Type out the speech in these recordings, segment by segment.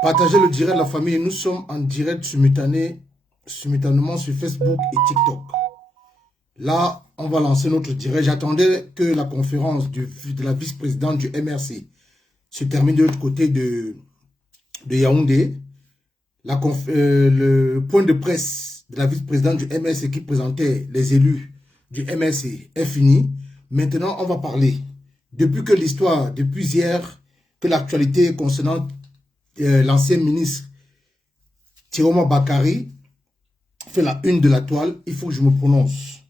Partagez le direct, la famille. Nous sommes en direct simultanément sur Facebook et TikTok. Là, on va lancer notre direct. J'attendais que la conférence de la vice-présidente du MRC se termine de l'autre côté de Yaoundé. Le point de presse de la vice-présidente du MRC qui présentait les élus du MRC est fini. Maintenant, on va parler. Depuis hier, que l'actualité concernant l'ancien ministre Tiroma Bakari fait la une de la toile, il faut que je me prononce.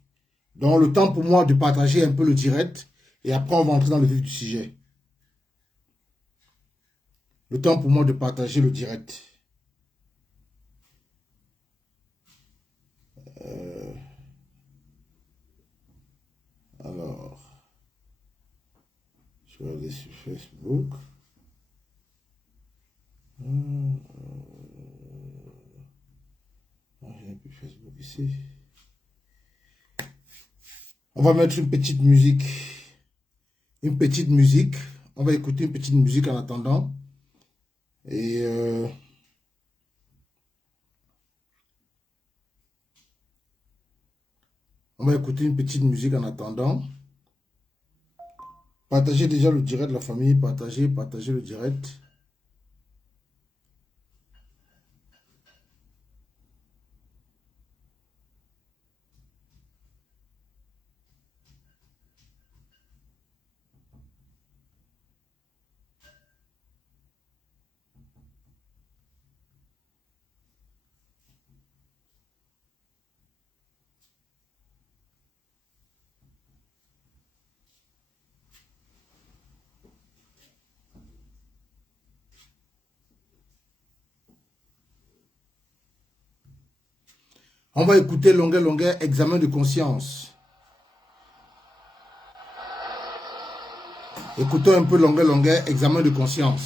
Donc, le temps pour moi de partager un peu le direct et après on va entrer dans le vif du sujet. Le temps pour moi de partager le direct. Alors, je vais aller sur Facebook. Je n'ai plus Facebook ici. On va mettre une petite musique. On va écouter une petite musique en attendant. Et on va écouter une petite musique en attendant. Partagez déjà le direct, la famille. Partagez le direct. On va écouter longueur, examen de conscience. Écoutons un peu longueur, examen de conscience.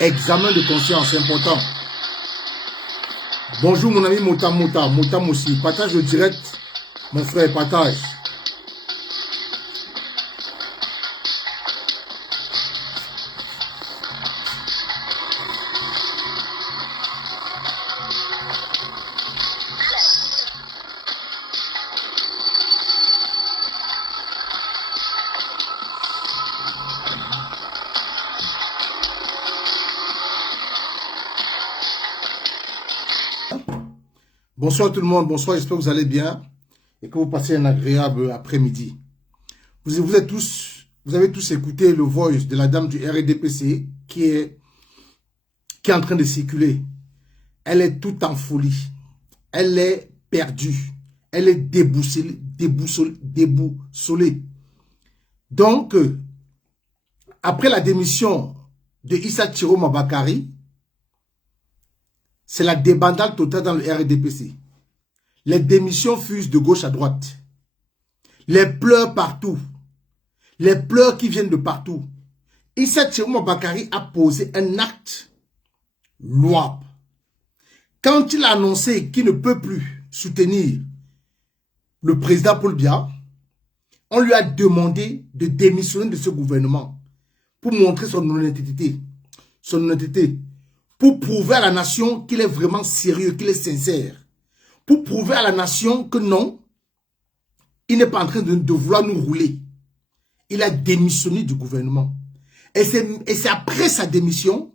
Examen de conscience, c'est important. Bonjour mon ami Mouta Moussi. Partage le direct, mon frère, partage. Bonsoir tout le monde, bonsoir, j'espère que vous allez bien et que vous passez un agréable après-midi. Vous avez tous écouté le voice de la dame du RDPC qui est en train de circuler. Elle est toute en folie, elle est perdue, elle est déboussolée. Donc, après la démission de Issa Tiroma Bakari, c'est la débandade totale dans le RDPC. Les démissions fusent de gauche à droite. Les pleurs partout. Les pleurs qui viennent de partout. Issa Tiroma Bakari a posé un acte louable. Quand il a annoncé qu'il ne peut plus soutenir le président Paul Biya, on lui a demandé de démissionner de ce gouvernement pour montrer son honnêteté. Pour prouver à la nation qu'il est vraiment sérieux, qu'il est sincère. Pour prouver à la nation que non, il n'est pas en train de vouloir nous rouler. Il a démissionné du gouvernement. Et c'est après sa démission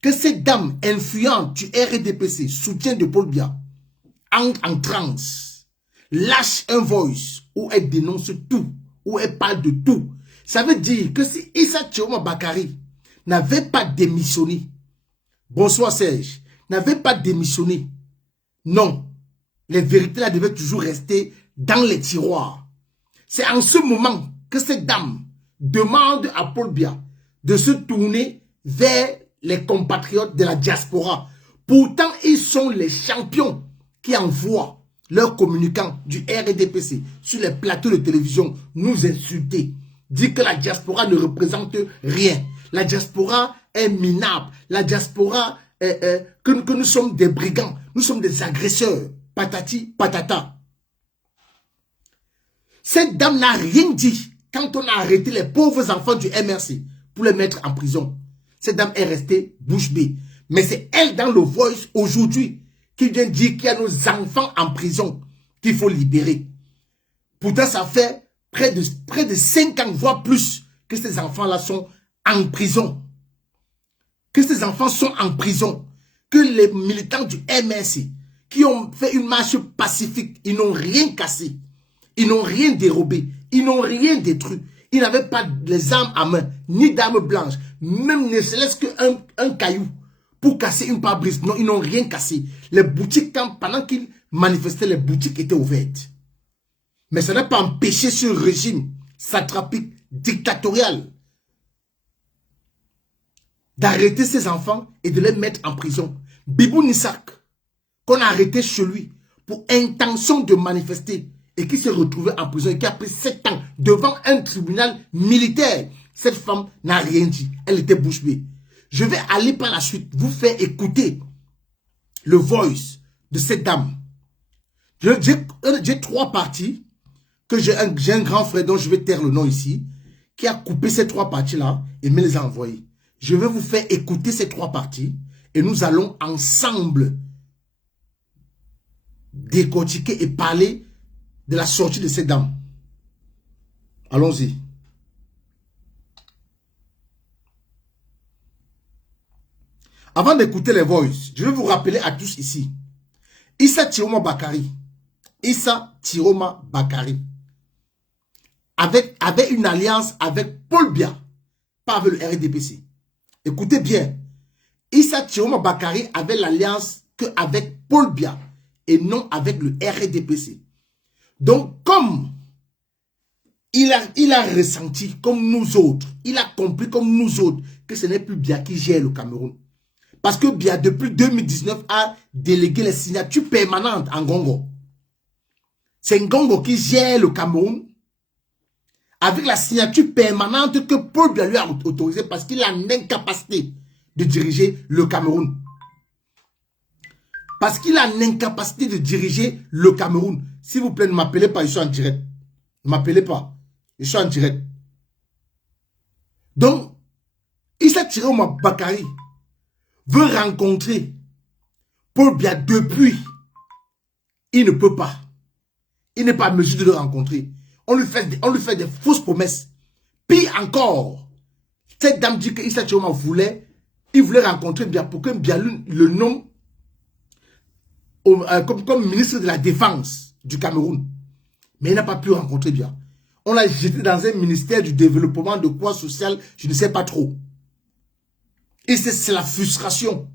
que cette dame influente du RDPC, soutien de Paul Biya, en transe, lâche un voice où elle dénonce tout, où elle parle de tout. Ça veut dire que si Issa Tiroma Bakari n'avait pas démissionné, bonsoir Serge, n'avait pas démissionné. Non, les vérités là devaient toujours rester dans les tiroirs. C'est en ce moment que cette dame demande à Paul Biya de se tourner vers les compatriotes de la diaspora. Pourtant, ils sont les champions qui envoient leurs communicants du RDPC sur les plateaux de télévision nous insulter. Dire que la diaspora ne représente rien. La diaspora est minable. La diaspora, que nous sommes des brigands. Nous sommes des agresseurs. Patati, patata. Cette dame n'a rien dit quand on a arrêté les pauvres enfants du MRC pour les mettre en prison. Cette dame est restée bouche bée. Mais c'est elle dans le Voice aujourd'hui qui vient dire qu'il y a nos enfants en prison qu'il faut libérer. Pourtant, ça fait près de 5 ans, voire plus, que ces enfants-là sont en prison. Que ces enfants sont en prison. Que les militants du MSC qui ont fait une marche pacifique, ils n'ont rien cassé. Ils n'ont rien dérobé. Ils n'ont rien détruit. Ils n'avaient pas les armes à main, ni d'armes blanches, même ne serait-ce qu'un caillou pour casser une pare-brise. Non, ils n'ont rien cassé. Les boutiques, pendant qu'ils manifestaient, les boutiques étaient ouvertes. Mais ça n'a pas empêché ce régime satrapique, dictatorial, d'arrêter ses enfants et de les mettre en prison. Bibou Nissak, qu'on a arrêté chez lui pour intention de manifester et qui s'est retrouvé en prison et qui a pris 7 ans devant un tribunal militaire. Cette femme n'a rien dit. Elle était bouche bée. Je vais aller par la suite vous faire écouter le voice de cette dame. J'ai 3 parties que j'ai un grand frère dont je vais taire le nom ici qui a coupé ces 3 parties-là et me les a envoyées. Je vais vous faire écouter ces 3 parties et nous allons ensemble décortiquer et parler de la sortie de cette dame. Allons-y. Avant d'écouter les voices, je vais vous rappeler à tous ici. Issa Tiroma Bakari. Issa Tiroma Bakari. Avait une alliance avec Paul Biya, pas avec le RDPC. Écoutez bien. Issa Tiroma Bakari avait l'alliance qu'avec Paul Biya et non avec le RDPC. Donc, comme il a ressenti, comme nous autres, il a compris comme nous autres, que ce n'est plus Biya qui gère le Cameroun. Parce que Biya, depuis 2019, a délégué les signatures permanentes en Ngongo. C'est Ngongo qui gère le Cameroun avec la signature permanente que Paul Biya lui a autorisée parce qu'il a l'incapacité de diriger le Cameroun. Parce qu'il a l'incapacité de diriger le Cameroun. S'il vous plaît, ne m'appelez pas, je suis en direct. Ne m'appelez pas, je suis en direct. Donc, Issa Tiroma Bakari veut rencontrer Paul Biya depuis. Il ne peut pas. Il n'est pas en mesure de le rencontrer. On lui fait des fausses promesses. Pire encore, cette dame dit que Issa Tiroma il voulait rencontrer Biya pour que Biya le nomme comme ministre de la Défense du Cameroun. Mais il n'a pas pu rencontrer Biya. On l'a jeté dans un ministère du développement de quoi social, je ne sais pas trop. Et c'est la frustration.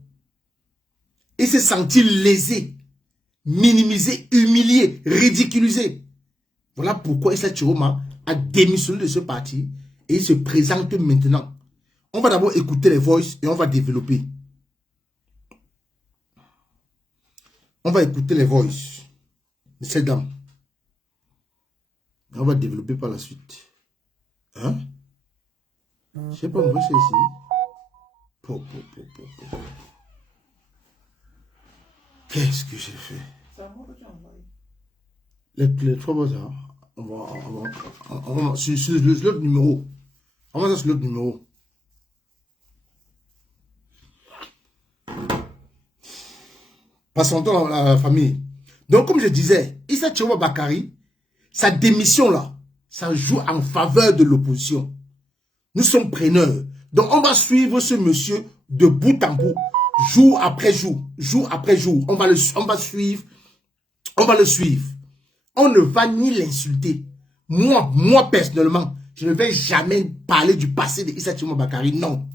Il s'est senti lésé, minimisé, humilié, ridiculisé. Voilà pourquoi Issa Tiroma a démissionné de ce parti et il se présente maintenant. On va d'abord écouter les voices et on va développer. On va écouter les voices de cette dame. On va développer par la suite. Hein? Je ne sais pas, moi c'est ici. Qu'est-ce que j'ai fait? Les 3 mots, on va sur l'autre numéro. On va sur l'autre numéro. Passons à la famille. Donc, comme je disais, Issa Tiroma Bakari, sa démission là, ça joue en faveur de l'opposition. Nous sommes preneurs. Donc, on va suivre ce monsieur de bout en bout, jour après jour, jour après jour. On va le suivre. On ne va ni l'insulter. Moi, personnellement, je ne vais jamais parler du passé de Issa Tiroma Bakari. Non.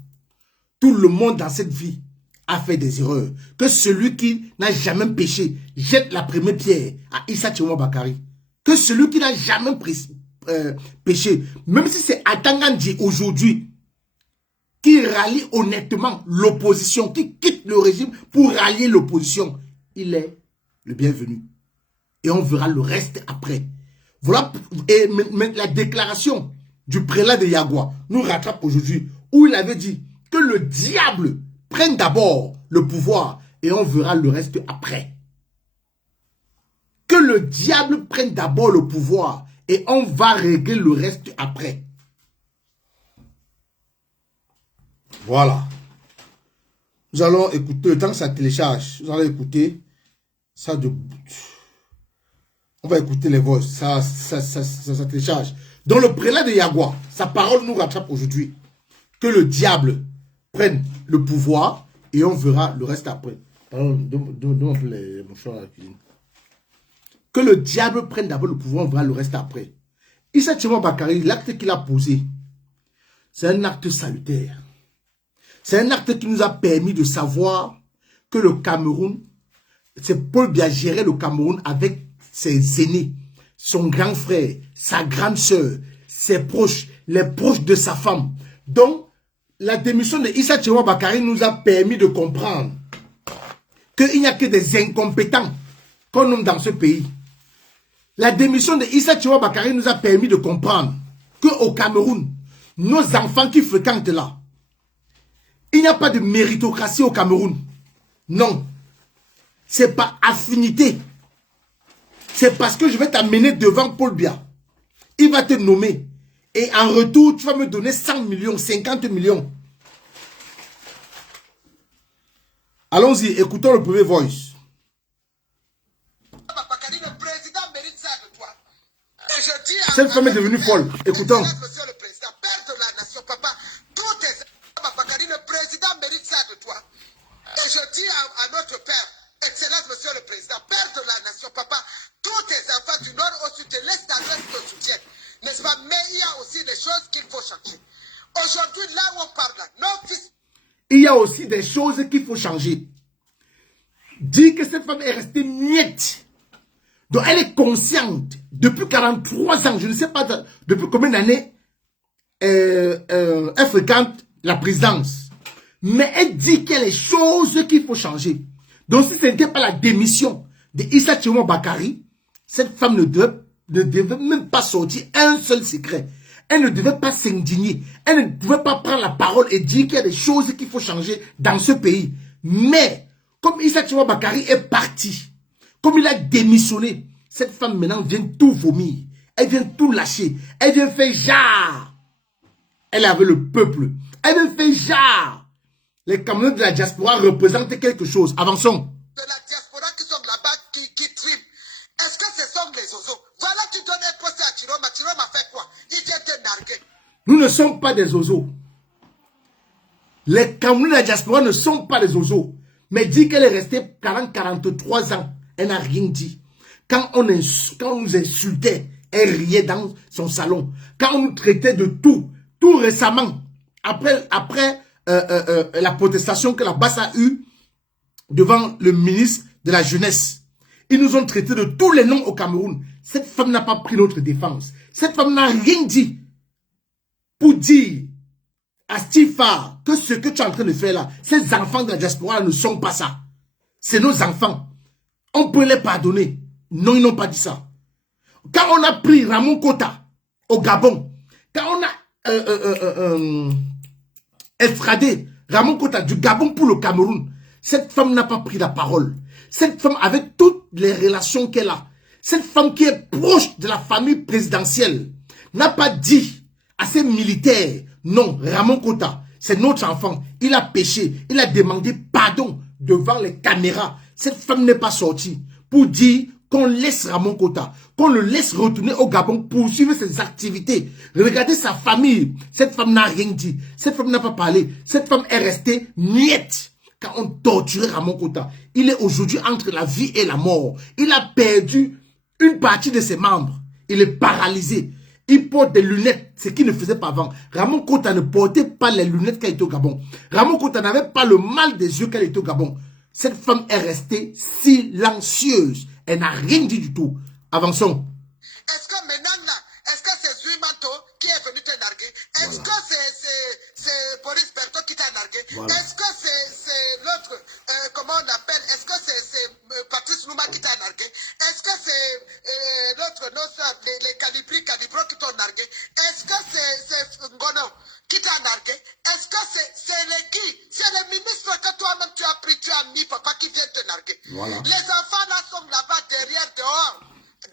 Tout le monde dans cette vie a fait des erreurs. Que celui qui n'a jamais péché jette la première pierre à Issa Tiroma Bakari. Que celui qui n'a jamais péché, même si c'est Atangandi aujourd'hui, qui rallie honnêtement l'opposition, qui quitte le régime pour rallier l'opposition, il est le bienvenu. Et on verra le reste après. Voilà, et la déclaration du prélat de Yagua nous rattrape aujourd'hui, où il avait dit que le diable prenne d'abord le pouvoir et on verra le reste après. Que le diable prenne d'abord le pouvoir et on va régler le reste après. Voilà. Nous allons écouter, le temps que ça télécharge, nous allons écouter ça de... On va écouter les voix, ça télécharge. Dans le prélat de Yagua, sa parole nous rattrape aujourd'hui. Que le diable prenne le pouvoir et on verra le reste après. Pardon, donne les mouchoirs à Kiline. Que le diable prenne d'abord le pouvoir, on verra le reste après. Issa Tchema Bakari, l'acte qu'il a posé, c'est un acte salutaire. C'est un acte qui nous a permis de savoir que le Cameroun, c'est Paul Biya gérait le Cameroun avec ses aînés, son grand frère, sa grande sœur, ses proches, les proches de sa femme. Donc, la démission de Issa Tchema Bakari nous a permis de comprendre qu'il n'y a que des incompétents qu'on nomme dans ce pays. La démission de Issa Tchema Bakari nous a permis de comprendre qu'au Cameroun, nos enfants qui fréquentent là, il n'y a pas de méritocratie au Cameroun. Non. C'est pas affinité. C'est parce que je vais t'amener devant Paul Biya. Il va te nommer. Et en retour, tu vas me donner 100 millions, 50 millions. Allons-y, écoutons le premier voice. Cette femme est devenue folle. Écoutons. Monsieur le Président, père de la nation, papa, tout est... Le président mérite ça de toi. Et je dis à notre père, Excellence Monsieur le Président, père de la nation, papa, tous tes enfants du nord au sud de l'est à l'ouest te soutiennent. N'est-ce pas? Mais il y a aussi des choses qu'il faut changer. Aujourd'hui, là où on parle, nos fils... Il y a aussi des choses qu'il faut changer. Dis que cette femme est restée miette. Donc elle est consciente depuis 43 ans, je ne sais pas depuis combien d'années elle fréquente la présidence. Mais elle dit qu'il y a les choses qu'il faut changer. Donc si ce n'était pas la démission de Issa Tchema Bakari, cette femme ne devait même pas sortir un seul secret. Elle ne devait pas s'indigner. Elle ne devait pas prendre la parole et dire qu'il y a des choses qu'il faut changer dans ce pays. Mais comme Issa Tchema Bakari est parti, comme il a démissionné, cette femme maintenant vient tout vomir. Elle vient tout lâcher. Elle vient faire genre. Elle est avec le peuple. Elle vient faire genre. Les Camerounais de la diaspora représentent quelque chose. Avançons. De la diaspora qui sont là-bas, qui triment. Est-ce que ce sont les oiseaux? Voilà, tu donnes un poste à Chiroma. Chiroma fait quoi? Il vient te narguer. Nous ne sommes pas des oiseaux. Les Camerounais de la diaspora ne sont pas des oiseaux. Mais dit qu'elle est restée 43 ans. Elle n'a rien dit. Quand on nous insultait, elle riait dans son salon. Quand on nous traitait de tout récemment, après la protestation que la BAS a eue devant le ministre de la Jeunesse, ils nous ont traités de tous les noms au Cameroun. Cette femme n'a pas pris notre défense. Cette femme n'a rien dit pour dire à Stifa que ce que tu es en train de faire là, ces enfants de la diaspora ne sont pas ça. C'est nos enfants. On peut les pardonner. Non, ils n'ont pas dit ça. Quand on a pris Ramon Kota au Gabon, quand on a extradé Ramon Kota du Gabon pour le Cameroun, cette femme n'a pas pris la parole. Cette femme, avec toutes les relations qu'elle a, cette femme qui est proche de la famille présidentielle, n'a pas dit à ses militaires, non, Ramon Kota, c'est notre enfant, il a péché, il a demandé pardon devant les caméras. Cette femme n'est pas sortie pour dire qu'on laisse Ramon Kota, qu'on le laisse retourner au Gabon pour poursuivre ses activités. Regardez sa famille. Cette femme n'a rien dit. Cette femme n'a pas parlé. Cette femme est restée muette quand on torturait Ramon Kota. Il est aujourd'hui entre la vie et la mort. Il a perdu une partie de ses membres. Il est paralysé. Il porte des lunettes, ce qu'il ne faisait pas avant. Ramon Kota ne portait pas les lunettes quand il était au Gabon. Ramon Kota n'avait pas le mal des yeux quand il était au Gabon. Cette femme est restée silencieuse. Elle n'a rien dit du tout. Avançons. Est-ce que maintenant, là, est-ce que c'est Zuimanto qui est venu te narguer? Est-ce que c'est Boris Berthaud qui t'a nargué? Est-ce que c'est l'autre, comment on appelle? Est-ce que c'est Patrice Nouma qui t'a nargué? Est-ce que c'est l'autre, les Calibro qui t'ont nargué? Est-ce que c'est Ngono qui t'a nargué? Est-ce que c'est les qui? C'est les ministres que toi-même tu as pris, tu as mis, papa, qui viennent te narguer. Voilà. Les enfants là sont là-bas derrière, dehors,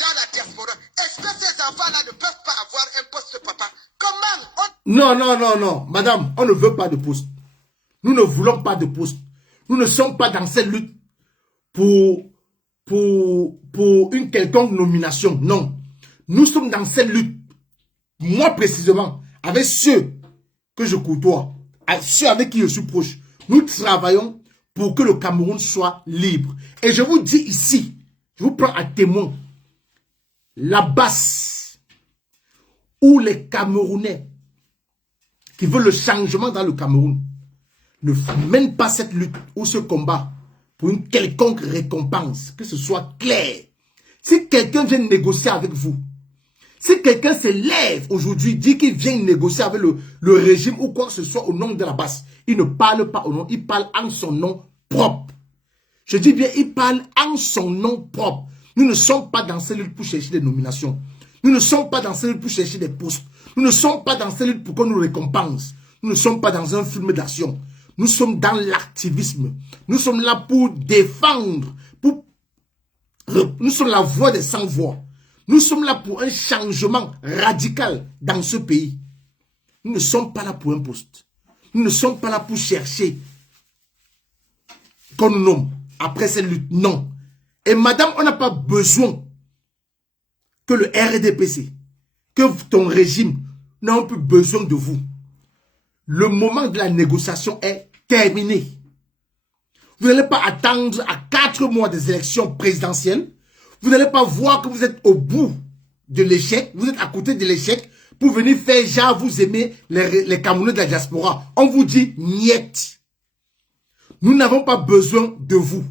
dans la diaspora. Est-ce que ces enfants-là ne peuvent pas avoir un poste, papa? Comment Non, non, non, non. Madame, on ne veut pas de poste. Nous ne voulons pas de poste. Nous ne sommes pas dans cette lutte pour une quelconque nomination. Non. Nous sommes dans cette lutte, moi précisément, avec ceux que je côtoie, ceux avec qui je suis proche. Nous travaillons pour que le Cameroun soit libre. Et je vous dis ici, je vous prends à témoin, la base où les Camerounais qui veulent le changement dans le Cameroun ne mènent pas cette lutte ou ce combat pour une quelconque récompense, que ce soit clair. Si quelqu'un vient négocier avec vous, si quelqu'un se lève aujourd'hui, dit qu'il vient négocier avec le régime ou quoi que ce soit au nom de la base, il ne parle pas au nom, il parle en son nom propre. Je dis bien, il parle en son nom propre. Nous ne sommes pas dans cette lutte pour chercher des nominations. Nous ne sommes pas dans cette lutte pour chercher des postes. Nous ne sommes pas dans cette lutte pour qu'on nous récompense. Nous ne sommes pas dans un film d'action. Nous sommes dans l'activisme. Nous sommes là pour défendre. Nous sommes la voix des sans-voix. Nous sommes là pour un changement radical dans ce pays. Nous ne sommes pas là pour un poste. Nous ne sommes pas là pour chercher qu'on nous nomme après cette lutte. Non. Et madame, on n'a pas besoin que le RDPC, que ton régime n'a plus besoin de vous. Le moment de la négociation est terminé. Vous n'allez pas attendre à 4 mois des élections présidentielles. Vous n'allez pas voir que vous êtes au bout de l'échec. Vous êtes à côté de l'échec pour venir faire genre vous aimez les Camerounais de la diaspora. On vous dit niet. Nous n'avons pas besoin de vous.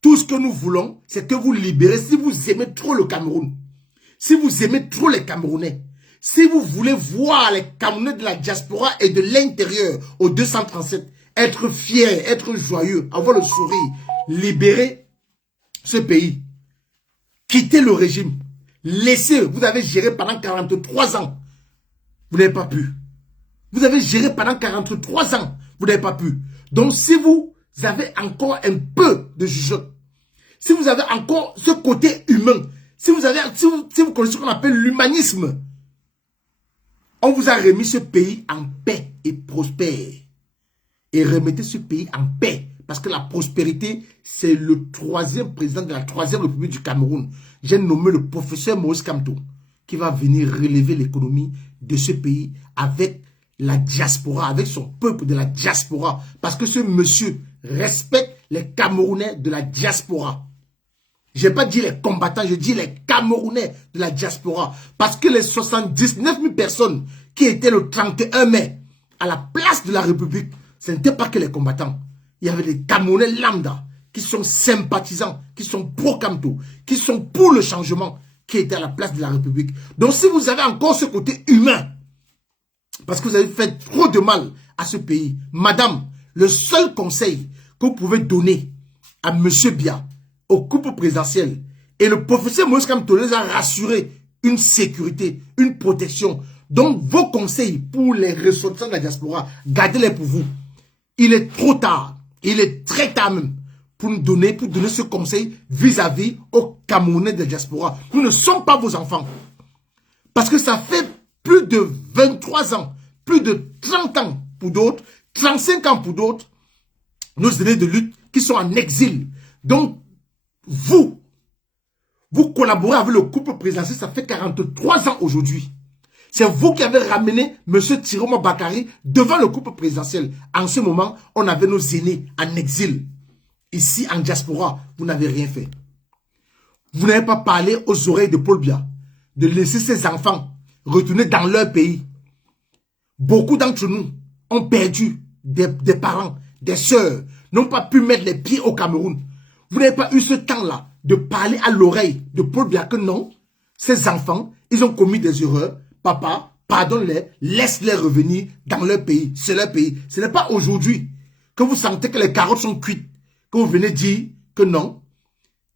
Tout ce que nous voulons, c'est que vous libérez. Si vous aimez trop le Cameroun, si vous aimez trop les Camerounais, si vous voulez voir les Camerounais de la diaspora et de l'intérieur au 237, être fiers, être joyeux, avoir le sourire, libérer ce pays, quitter le régime, laissez, vous avez géré pendant 43 ans, vous n'avez pas pu. Vous avez géré pendant 43 ans, vous n'avez pas pu. Donc si vous avez encore un peu de jugement, si vous avez encore ce côté humain, si vous connaissez ce qu'on appelle l'humanisme, on vous a remis ce pays en paix et prospère. Et remettez ce pays en paix. Parce que la prospérité, c'est le 3e président de la 3e République du Cameroun. J'ai nommé le professeur Maurice Kamto, qui va venir relever l'économie de ce pays avec la diaspora, avec son peuple de la diaspora. Parce que ce monsieur respecte les Camerounais de la diaspora. Je n'ai pas dit les combattants, je dis les Camerounais de la diaspora. Parce que les 79 000 personnes qui étaient le 31 mai à la place de la République, ce n'était pas que les combattants. Il y avait des Camerounais lambda qui sont sympathisants, qui sont pro-Kamto, qui sont pour le changement, qui étaient à la place de la République. Donc si vous avez encore ce côté humain, parce que vous avez fait trop de mal à ce pays, madame, le seul conseil que vous pouvez donner à M. Biya, au couple présidentiel, et le professeur Maurice Kamto les a rassuré une sécurité, une protection. Donc vos conseils pour les ressortissants de la diaspora, gardez-les pour vous. Il est trop tard, il est très tard même pour nous donner, ce conseil vis-à-vis aux Camerounais de la diaspora. Nous ne sommes pas vos enfants. Parce que ça fait plus de 23 ans, plus de 30 ans pour d'autres, 35 ans pour d'autres, nos aînés de lutte qui sont en exil. Donc, vous collaborez avec le couple présidentiel, ça fait 43 ans aujourd'hui. C'est vous qui avez ramené M. Tiroma Bakary devant le couple présidentiel. En ce moment, on avait nos aînés en exil. Ici, en diaspora, vous n'avez rien fait. Vous n'avez pas parlé aux oreilles de Paul Biya de laisser ses enfants retourner dans leur pays. Beaucoup d'entre nous ont perdu des parents, des sœurs, n'ont pas pu mettre les pieds au Cameroun. Vous n'avez pas eu ce temps-là de parler à l'oreille de Paul Biya que non, ces enfants, ils ont commis des erreurs. Papa, pardonne-les, laisse-les revenir dans leur pays. C'est leur pays. Ce n'est pas aujourd'hui que vous sentez que les carottes sont cuites, que vous venez dire que non,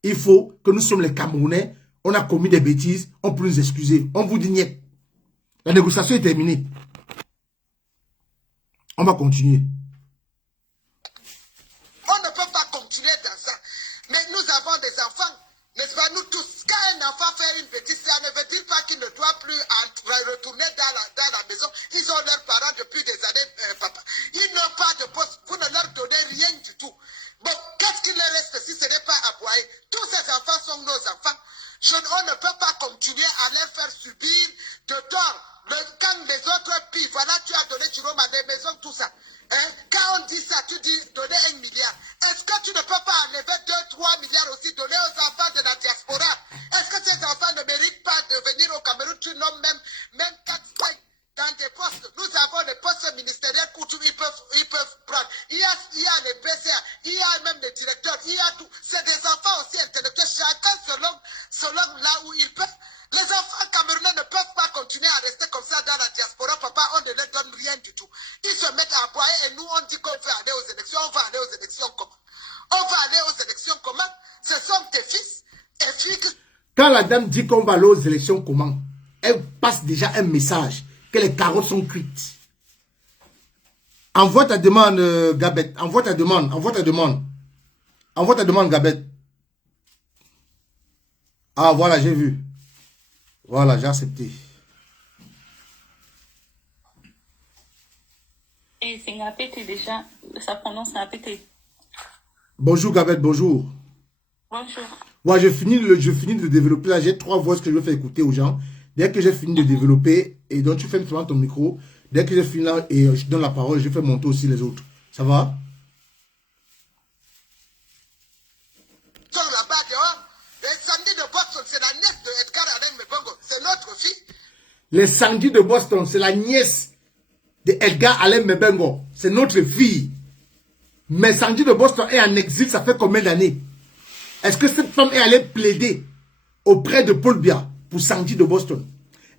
il faut que nous sommes les Camerounais, on a commis des bêtises, on peut nous excuser. On vous dit niet. La négociation est terminée. On va continuer. On ne peut pas continuer dans ça. Mais nous avons des enfants, n'est-ce pas, nous tous. Quand un enfant fait une bêtise, ça ne veut dire pas qu'il ne doit plus retourner dans la maison. Ils ont leurs parents depuis des années, papa. Ils n'ont pas de poste. Vous ne leur donnez rien du tout. Quand la dame dit qu'on va aller aux élections, comment? Elle passe déjà un message que les carottes sont cuites. Envoie ta demande, Gabet. Envoie ta demande. Envoie ta demande. Envoie ta demande, Gabet. Ah, voilà, j'ai vu. Voilà, j'ai accepté. Et c'est Ngapete déjà. Ça prononce Ngapete. Bonjour, Gabet, bonjour. Bonjour. Ouais, je finis de développer. Là, j'ai 3 voix que je veux faire écouter aux gens. Dès que j'ai fini de développer, et donc tu fermes seulement ton micro. Dès que j'ai fini là, et je donne la parole, je fais monter aussi les autres. Ça va? Là-bas dehors, les samedis de Boston, c'est la nièce de Edgar Allan Mebongo. C'est notre fille. Les samedis de Boston, c'est la nièce de Edgar Allan Mebongo. C'est notre fille. Mais Sandy de Boston est en exil, ça fait combien d'années? Est-ce que cette femme est allée plaider auprès de Paul Biya pour Sandy de Boston?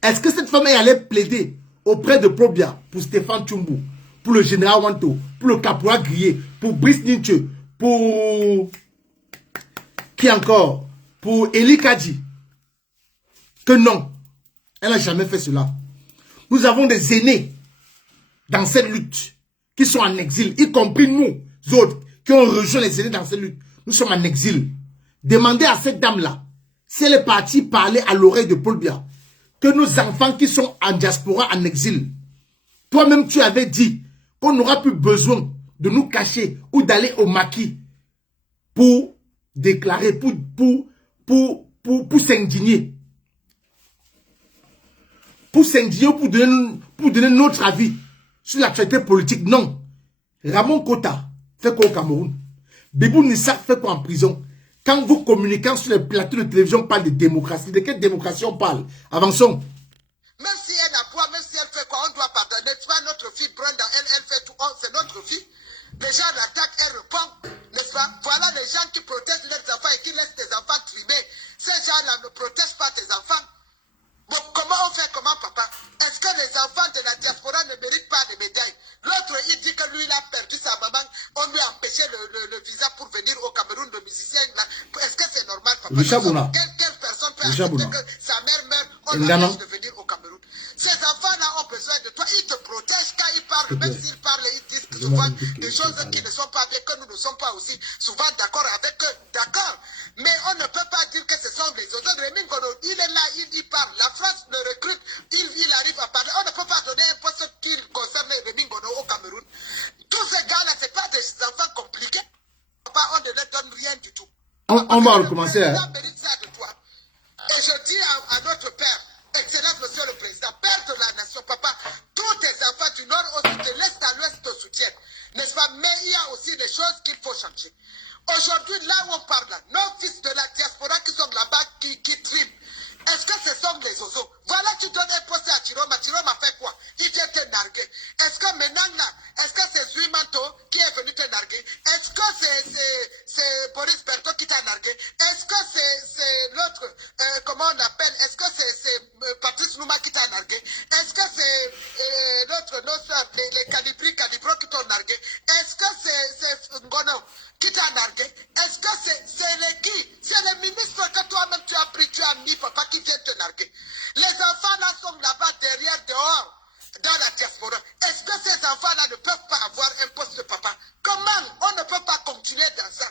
Est-ce que cette femme est allée plaider auprès de Paul Biya pour Stéphane Tchumbu, pour le général Wanto, pour le caporal Grillé, pour Brice Ninche, pour... Qui encore? Pour Eli Kadji? Que non, elle n'a jamais fait cela. Nous avons des aînés dans cette lutte qui sont en exil, y compris nous autres qui ont rejoint les aînés dans cette lutte. Nous sommes en exil. Demandez à cette dame-là si elle est partie parler à l'oreille de Paul Biya que nos enfants qui sont en diaspora, en exil, toi-même tu avais dit qu'on n'aura plus besoin de nous cacher ou d'aller au maquis pour déclarer, pour s'indigner. Pour s'indigner, pour donner notre avis sur l'actualité politique. Non. Ramon Kota fait quoi au Cameroun? Bibou Nissa fait quoi en prison? Quand vous communiquez sur les plateaux de télévision, on parle de démocratie. De quelle démocratie on parle? Avançons. Même si elle a poids, même si elle fait quoi, on doit pardonner. Tu vois, notre fille Brenda, elle fait tout. C'est notre fille. Les gens l'attaquent, elle répond. N'est-ce pas? Voilà les gens qui protègent leurs enfants et qui laissent tes enfants trimer. Ces gens-là ne protègent pas tes enfants. Bon, comment on fait, comment, papa? Est-ce que les enfants de la diaspora ne méritent pas de médailles? L'autre, il dit que lui, il a perdu sa maman. On lui a empêché le visa pour venir au Cameroun, le musicien. Est-ce que c'est normal, papa? Quelle personne peut accepter que sa mère meurt, on l'empêche de venir au Cameroun? Ces enfants-là ont besoin de toi. Ils te protègent quand ils parlent. Même s'ils parlent, ils disent souvent des choses qui ne sont pas bien, que nous ne sommes pas aussi souvent d'accord avec eux. D'accord? Mais on ne peut pas dire que ce sont les autres. Rémi Ngono, il est là, il parle. La France le recrute, il arrive à parler. On ne peut pas donner un poste qui concerne Rémi Ngono au Cameroun. Tous ces gars-là, ce n'est pas des enfants compliqués. On ne leur donne rien du tout. On va recommencer. Hein? Ça de toi. Et je dis à notre père, excellent monsieur le président, père de la nation, papa, tous tes enfants du nord au sud, de l'est à l'ouest te soutiennent. N'est-ce pas? Mais il y a aussi des choses qu'il faut changer. Aujourd'hui, là où on parle, nos fils de la diaspora qui sont là-bas, qui triment, est-ce que ce sont les oiseaux? Voilà, tu donnes un poste à Chiroma. Chiroma fait quoi? Il vient te narguer. Est-ce que maintenant, là, est-ce que c'est Zuimanto qui est venu te narguer? Est-ce que c'est Boris Berthaud qui t'a nargué? Est-ce que c'est l'autre, comment on appelle? Est-ce que c'est Patrice Nouma qui t'a nargué? Est-ce que c'est l'autre, les Calibro qui t'ont nargué? Est-ce que c'est Ngono qui t'a nargué? Est-ce que c'est les qui? C'est les ministres que toi-même tu as pris, tu as mis, papa, qui viennent te narguer. Les enfants là sont là-bas derrière, dehors, dans la diaspora. Est-ce que ces enfants-là ne peuvent pas avoir un poste de papa? Comment? On ne peut pas continuer dans ça.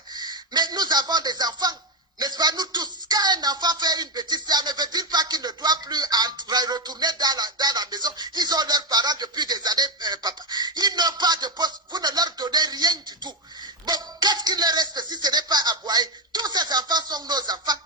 Mais nous avons des enfants, n'est-ce pas, nous tous. Quand un enfant fait une bêtise, ça ne veut dire pas qu'il ne doit plus retourner dans la maison. Ils ont leurs parents depuis des années, papa. Ils n'ont pas de poste. Vous ne leur donnez rien du tout. Bon, qu'est-ce qu'il leur reste si ce n'est pas à boire? Tous ces enfants sont nos enfants.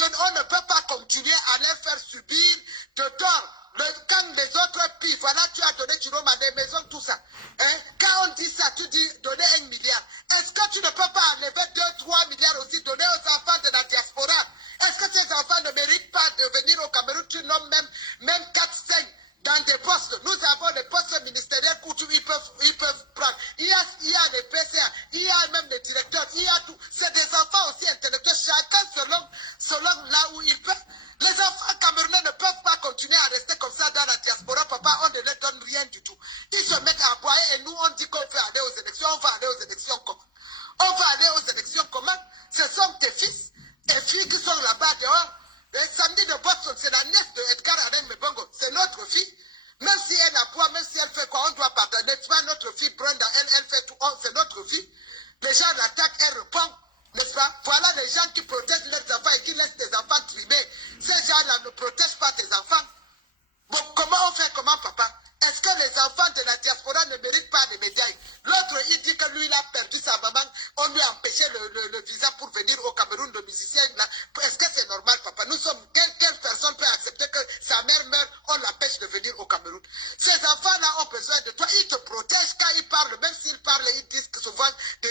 On ne peut pas continuer à les faire subir de tort. Quand les autres pillent, voilà, tu as donné Chiroma des maisons, tout ça. Hein? Quand on dit ça, tu dis donner 1 milliard. Est-ce que tu ne peux pas enlever 2-3 milliards aussi, donner aux enfants de la diaspora? Est-ce que ces enfants ne méritent pas de venir au Cameroun? Tu nommes même 4-5 dans des postes. Nous avons des postes ministériels où ils peuvent prendre. Il y a les PCA, il y a même les directeurs, il y a tout. C'est des enfants aussi intellectuels, chacun selon là où il peut. Les enfants camerounais ne peuvent pas continuer à rester comme ça dans la diaspora, papa, on ne leur donne rien du tout. Ils se mettent à boire et nous on dit qu'on veut aller aux élections, on va aller aux élections comment? On va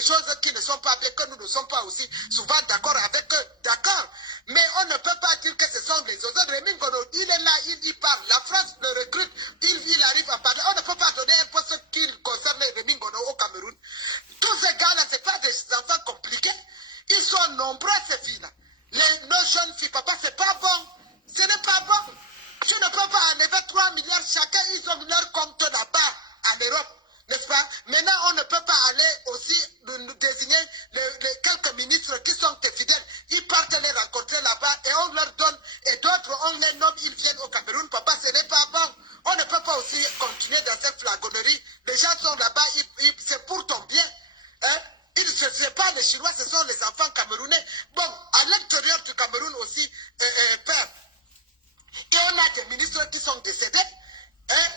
choses qui ne sont pas bien, que nous ne sommes pas aussi souvent d'accord avec eux, d'accord. Mais on ne peut pas dire que ce sont les autres. Rémi Ngono, il est là, il parle. La France le recrute, il arrive à parler. On ne peut pas donner un poste qui concerne Rémi Ngono au Cameroun. Tous ces gars-là, ce pas des enfants compliqués. Ils sont nombreux, ces filles-là. Nos jeunes filles, papa, c'est pas bon. Ce n'est pas bon. Tu ne peux pas enlever 3 milliards chacun. Ils ont leur compte là-bas, en Europe. N'est-ce pas? Maintenant, on ne peut pas aller aussi nous désigner les quelques ministres qui sont des fidèles. Ils partent les rencontrer là-bas et on leur donne, et d'autres, on les nomme, ils viennent au Cameroun. Papa, ce n'est pas bon. On ne peut pas aussi continuer dans cette flagonnerie. Les gens sont là-bas, c'est pour ton bien. Hein? Ce n'est pas les Chinois, ce sont les enfants camerounais. Bon, à l'intérieur du Cameroun aussi, père. Et on a des ministres qui sont décédés.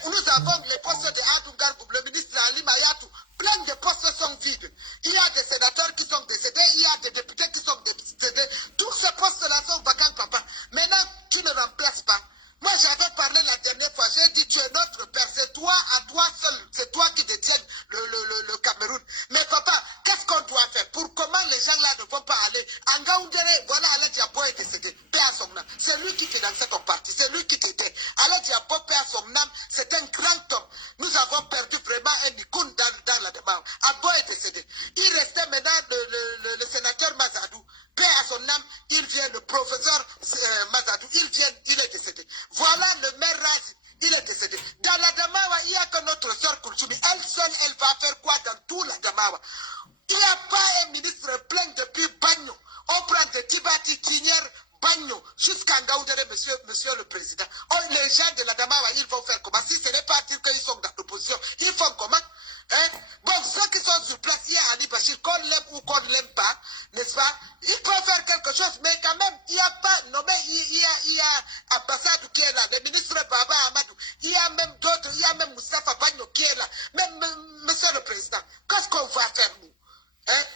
Nous avons les postes de Adungarboub, le ministre Ali Mayatou. Plein de postes sont vides. Il y a des sénateurs qui sont décédés, il y a des députés qui sont décédés. Tous ces postes-là sont vacants, papa. Maintenant, tu ne remplaces pas. Moi, j'avais parlé la dernière fois, j'ai dit, tu es notre père, c'est toi, à toi seul, c'est toi qui détiens le Cameroun. Mais papa, qu'est-ce qu'on doit faire? Pour comment les gens là ne vont pas aller? Angaoundere, voilà, Alain Diabo est décédé, paix à son âme. C'est lui qui finançait ton parti, c'est lui qui t'aidait. Alain Diabo, paix à son âme, c'est un grand homme. Nous avons perdu vraiment un icône dans la demande. Abo est décédé. Il restait maintenant le sénateur Mazadou. Paix à son âme, il vient, le professeur Mazadou, il est décédé. Voilà le maire Razi, il est décédé. Dans la Damawa, il n'y a que notre soeur Kulchumi. Elle seule, elle va faire quoi dans tout la Damawa? Il n'y a pas un ministre plein depuis Bagno. On prend de Tibati, Tinière, Bagno, jusqu'à Ngaoundere, monsieur le président. Les gens de la Damawa, ils vont faire comment? Si ce n'est pas dire qu'ils sont dans l'opposition, ils font comment? Bon, ceux qui sont sur place, il y a Ali Bachir, qu'on l'aime ou qu'on ne l'aime pas, n'est-ce pas? Ils peuvent faire quelque chose, mais quand même, il n'y a pas nommé, il y a Abbasadou qui est là, le ministre Baba Amadou, il y a même d'autres, il y a même Moustapha Bagno qui est là, même monsieur le président, qu'est-ce qu'on va faire nous?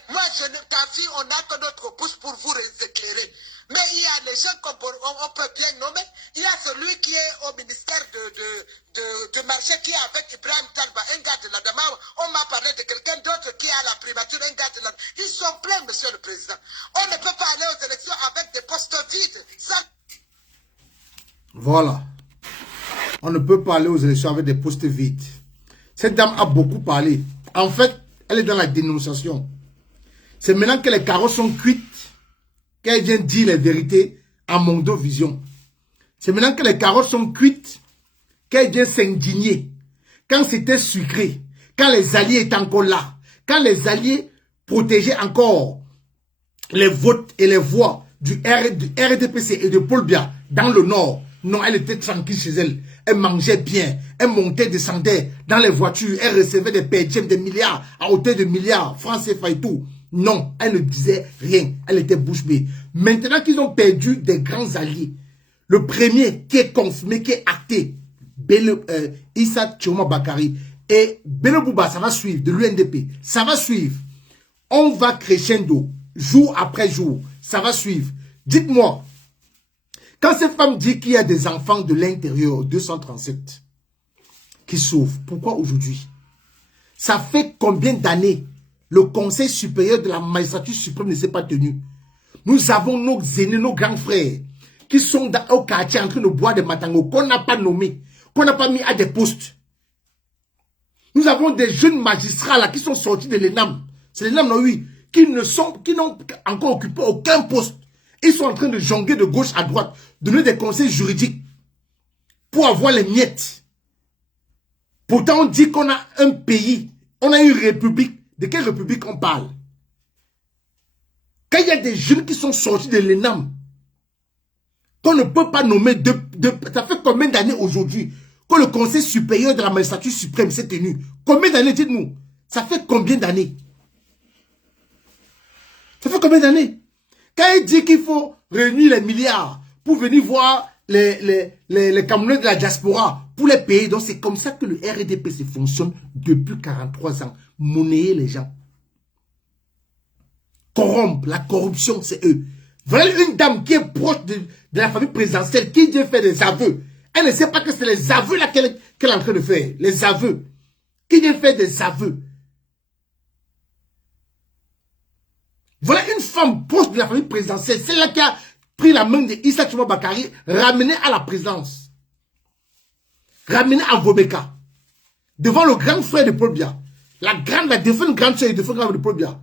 Moi, ta fille, on n'a que notre bouche pour vous éclairer. Mais il y a les gens qu'on peut bien nommer. Il y a celui qui est au ministère de marché qui est avec Ibrahim Talba, un gars de la Damawa. On m'a parlé de quelqu'un d'autre qui est à la primature, un gars de la... Ils sont pleins, monsieur le président. On ne peut pas aller aux élections avec des postes vides. Ça... Voilà. On ne peut pas aller aux élections avec des postes vides. Cette dame a beaucoup parlé. En fait, elle est dans la dénonciation. C'est maintenant que les carottes sont cuites qu'elle vient dire les vérités à Mondo Vision. C'est maintenant que les carottes sont cuites qu'elle vient s'indigner. Quand c'était sucré, quand les alliés étaient encore là, quand les alliés protégeaient encore les votes et les voix du RDPC et de Paul Biya dans le nord. Non, elle était tranquille chez elle. Elle mangeait bien. Elle montait, descendait dans les voitures. Elle recevait des PGM, des milliards, à hauteur de milliards, francs CFA et tout. Non, elle ne disait rien. Elle était bouche bée. Maintenant qu'ils ont perdu des grands alliés, le premier qui est confirmé, qui est acté, Issa Tchoma Bakari et Bello Bouba, ça va suivre, de l'UNDP. Ça va suivre. On va crescendo, jour après jour. Ça va suivre. Dites-moi, quand cette femme dit qu'il y a des enfants de l'intérieur, 237, qui souffrent, pourquoi aujourd'hui? Ça fait combien d'années le Conseil supérieur de la magistrature suprême ne s'est pas tenu? Nous avons nos aînés, nos grands frères, qui sont au quartier en train de boire des matangos, qu'on n'a pas nommés, qu'on n'a pas mis à des postes. Nous avons des jeunes magistrats là qui sont sortis de l'ENAM. C'est l'ENAM, non, oui, qui n'ont encore occupé aucun poste. Ils sont en train de jongler de gauche à droite, donner des conseils juridiques pour avoir les miettes. Pourtant, on dit qu'on a un pays, on a une république. De quelle république on parle? Quand il y a des jeunes qui sont sortis de l'ENAM, qu'on ne peut pas nommer, ça fait combien d'années aujourd'hui que le Conseil supérieur de la magistrature suprême s'est tenu? Combien d'années, dites-nous? Ça fait combien d'années? Ça fait combien d'années? Quand il dit qu'il faut réunir les milliards pour venir voir les Camerounais de la diaspora, pour les payer, donc c'est comme ça que le RDPC fonctionne depuis 43 ans. Monnayer les gens. Corrompre, la corruption, c'est eux. Voilà une dame qui est proche de la famille présidentielle, qui vient faire des aveux. Elle ne sait pas que c'est les aveux là qu'elle est en train de faire. Les aveux. Qui vient faire des aveux. femme proche de la famille présidentielle, celle-là qui a pris la main de Issa Tchouba Bakary, ramenée à la présidence. Ramenée à Vomeka. Devant le grand frère de Paul Biya. La défunte grande soeur et défunte grande de Paul Biya.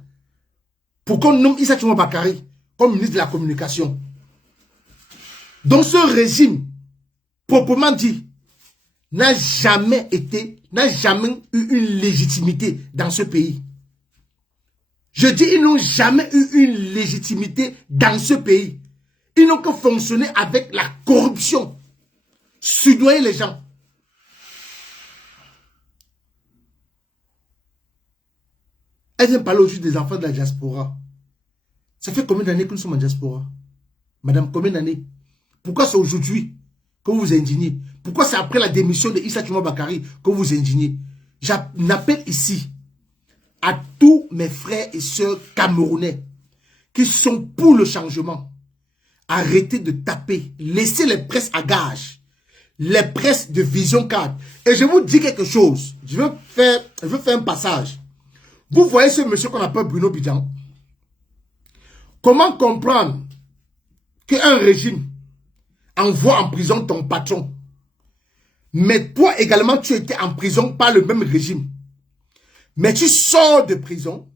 Pour qu'on nomme Issa Tchouba Bakary comme ministre de la communication. Donc ce régime, proprement dit, n'a jamais eu une légitimité dans ce pays. Je dis, ils n'ont jamais eu une légitimité dans ce pays. Ils n'ont que fonctionné avec la corruption. Soudoyer les gens. Elle vient parler aujourd'hui des enfants de la diaspora. Ça fait combien d'années que nous sommes en diaspora? Madame, combien d'années? Pourquoi c'est aujourd'hui que vous vous indignez? Pourquoi c'est après la démission de Issa Tchouba Bakary que vous vous indignez? J'appelle ici à tous mes frères et sœurs camerounais qui sont pour le changement. Arrêtez de taper. Laissez les presses à gage. Les presses de Vision 4. Et je vous dis quelque chose. Je veux faire un passage. Vous voyez ce monsieur qu'on appelle Bruno Bidjan. Comment comprendre qu'un régime envoie en prison ton patron? Mais toi également, tu étais en prison par le même régime. Mais tu sors de prison.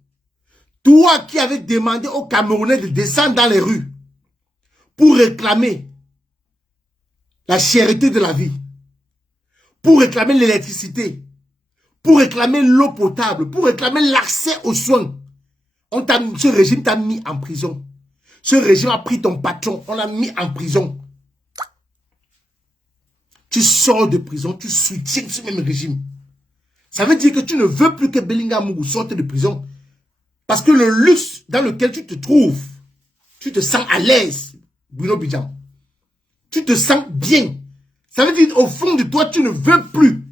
Toi qui avais demandé aux Camerounais de descendre dans les rues pour réclamer la cherté de la vie, pour réclamer l'électricité, pour réclamer l'eau potable, pour réclamer l'accès aux soins. Ce régime t'a mis en prison. Ce régime a pris ton patron, on l'a mis en prison. Tu sors de prison, tu soutiens ce même régime. Ça veut dire que tu ne veux plus que Bellinga Mougou sorte de prison. Parce que le luxe dans lequel tu te trouves, tu te sens à l'aise, Bruno Bidjan. Tu te sens bien. Ça veut dire au fond de toi, tu ne veux plus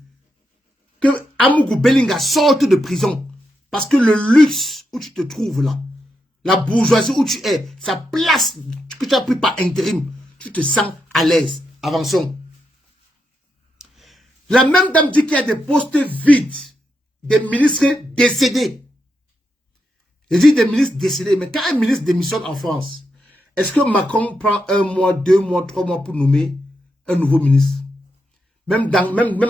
que Amougou Bellinga sorte de prison. Parce que le luxe où tu te trouves là, la bourgeoisie où tu es, sa place que tu as pris par intérim, tu te sens à l'aise. Avançons. La même dame dit qu'il y a des postes vides, des ministres décédés. Je dis des ministres décédés, mais quand un ministre démissionne en France, est-ce que Macron prend 1 mois, 2 mois, 3 mois pour nommer un nouveau ministre? Même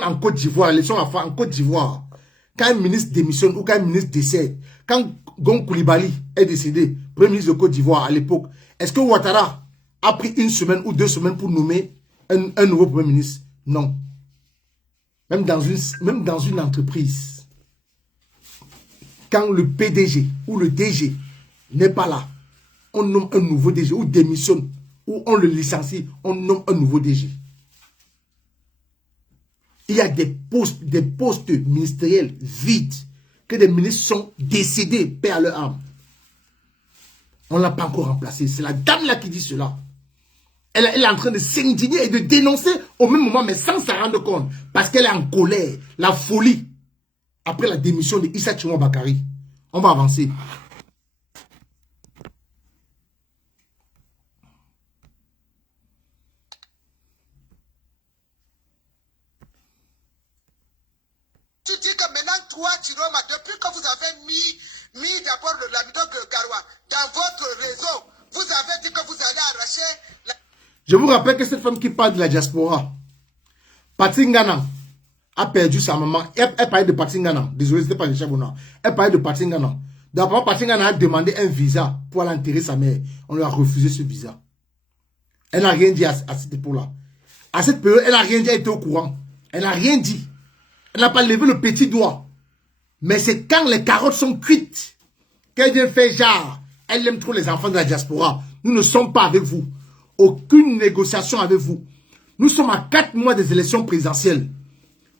en Côte d'Ivoire, l'élection à faire en Côte d'Ivoire, quand un ministre démissionne ou quand un ministre décède, quand Gon Koulibaly est décédé, premier ministre de Côte d'Ivoire à l'époque, est-ce que Ouattara a pris 1 semaine ou 2 semaines pour nommer un nouveau premier ministre? Non. Même dans une entreprise, quand le PDG ou le DG n'est pas là, on nomme un nouveau DG ou démissionne, ou on le licencie, on nomme un nouveau DG. Il y a des postes ministériels vides, que des ministres sont décédés, paix à leur âme. On ne l'a pas encore remplacé. C'est la dame là qui dit cela. Elle est en train de s'indigner et de dénoncer au même moment, mais sans s'en rendre compte. Parce qu'elle est en colère. La folie. Après la démission de Issa Tchouba Bakary. On va avancer. Tu dis que maintenant, toi, Chiroma, depuis que vous avez mis d'abord le lamido de Garoua dans votre réseau, vous avez dit que vous allez arracher la... Je vous rappelle que cette femme qui parle de la diaspora, Patingana, a perdu sa maman. Elle parlait de Patingana. Désolé, ce n'était pas le Chabona. Elle parlait de Patingana. D'abord, Patingana a demandé un visa pour aller enterrer sa mère. On lui a refusé ce visa. Elle n'a rien dit à cette époque-là. À cette période, elle n'a rien dit, elle était au courant. Elle n'a rien dit. Elle n'a pas levé le petit doigt. Mais c'est quand les carottes sont cuites qu'elle vient faire genre. Elle aime trop les enfants de la diaspora. Nous ne sommes pas avec vous. Aucune négociation avec vous. Nous sommes à 4 mois des élections présidentielles.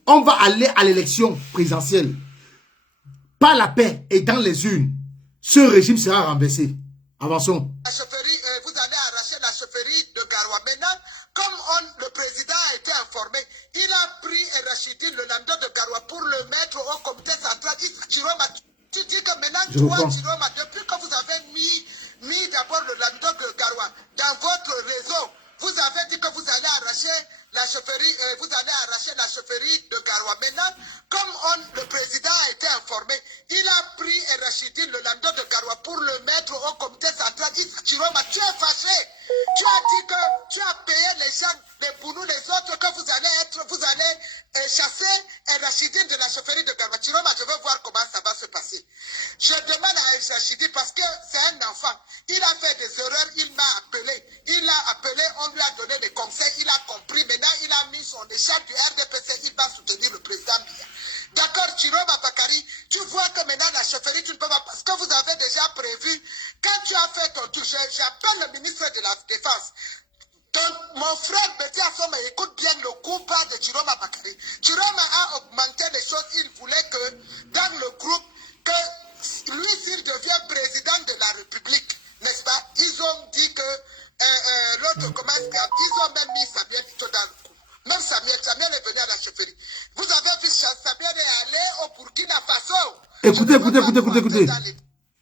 On va aller à l'élection présidentielle. Par la paix et dans les urnes. Ce régime sera renversé. Avançons. La chefferie, vous allez arracher la chefferie de Garoua. Maintenant, comme le président a été informé, il a pris Rachidine, le lambda de Garoua, pour le mettre au comité central. Chiroma, tu dis que maintenant, toi, Chiroma, depuis que vous avez mis d'abord le lambda de Garoua dans votre réseau, vous avez dit que vous allez arracher la chefferie, de Garoua. Maintenant, comme le président a été informé, il a pris Rachidine, le lambda de Garoua, pour le mettre au comité central. Chiroma, tu es fâché. Tu as dit que tu as payé les gens, les bounous, les autres, que vous allez chasser Rachidine de la chefferie de Garba. Chiroma, je veux voir comment ça va se passer. Je demande à Rachidi parce que c'est un enfant. Il a fait des erreurs, il m'a appelé. Il a appelé, on lui a donné des conseils, il a compris. Maintenant, il a mis son écharpe du RDPC, il va soutenir le président Biya. D'accord, Chiroma Bakari, tu vois que maintenant la chefferie, tu ne peux pas, parce que vous avez déjà prévu, quand tu as fait ton tour, j'appelle le ministre de la Défense. Donc, mon frère Betty Assoma écoute bien le coup bas de Chiroma Bakari. Chiroma a augmenté les choses, il voulait que dans le groupe, que lui, s'il devient président de la République, n'est-ce pas, ils ont dit que l'autre, comment est-ce qu'ils ont même mis Samuel Ito dans le groupe. Même Samuel est venu à la chefferie. Vous avez vu Samuel est allé au Burkina Faso.